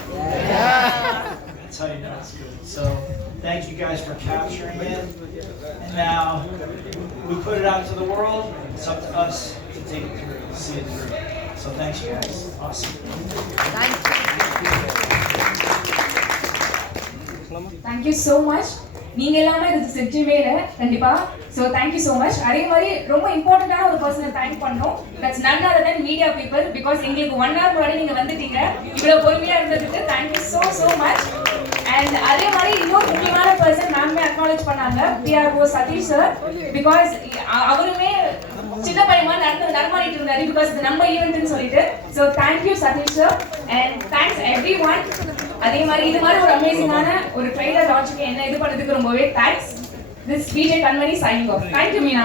Yeah! That's how you know it's good. So, thank you guys for capturing it. And now, we put it out to the world. It's up to us to take it through, see it through. So, thanks you guys. Awesome. Thank you so much. நீங்க எல்லாமே இது செஞ்சுமே இல்ல கண்டிப்பா. So thank you so much. அதே மாதிரி ரொம்ப இம்பார்ட்டன்ட்டான ஒரு பர்சனை தேங்க் பண்ணோம். That's none other than media people because எங்களுக்கு 1 hour முன்னாடி நீங்க வந்துட்டீங்க. இவ்வளவு பொறுமையா இருந்ததுக்கு thank you so much. And அதே மாதிரி இன்னொரு முக்கியமான பர்சன் நானுமே அக்னாலேஜ் பண்ணாங்க. PRO சதீஷ் சார் because அவருமே சின்ன பையமா நடமாடிட்டு இருந்தாரு because இது நம்ம ஈவென்ட்னு சொல்லிட்டு. So thank you Sathish sir and thanks everyone. அதே மாதிரி இது மாதிரி ஒரு அமேசிங்கான ஒரு ட்ரெய்லர் லான்ச்சுக்கு என்ன இது பண்ணதுக்கு ரொம்பவே thanks. This DJ Kanmani signing off. Thank you, Meena.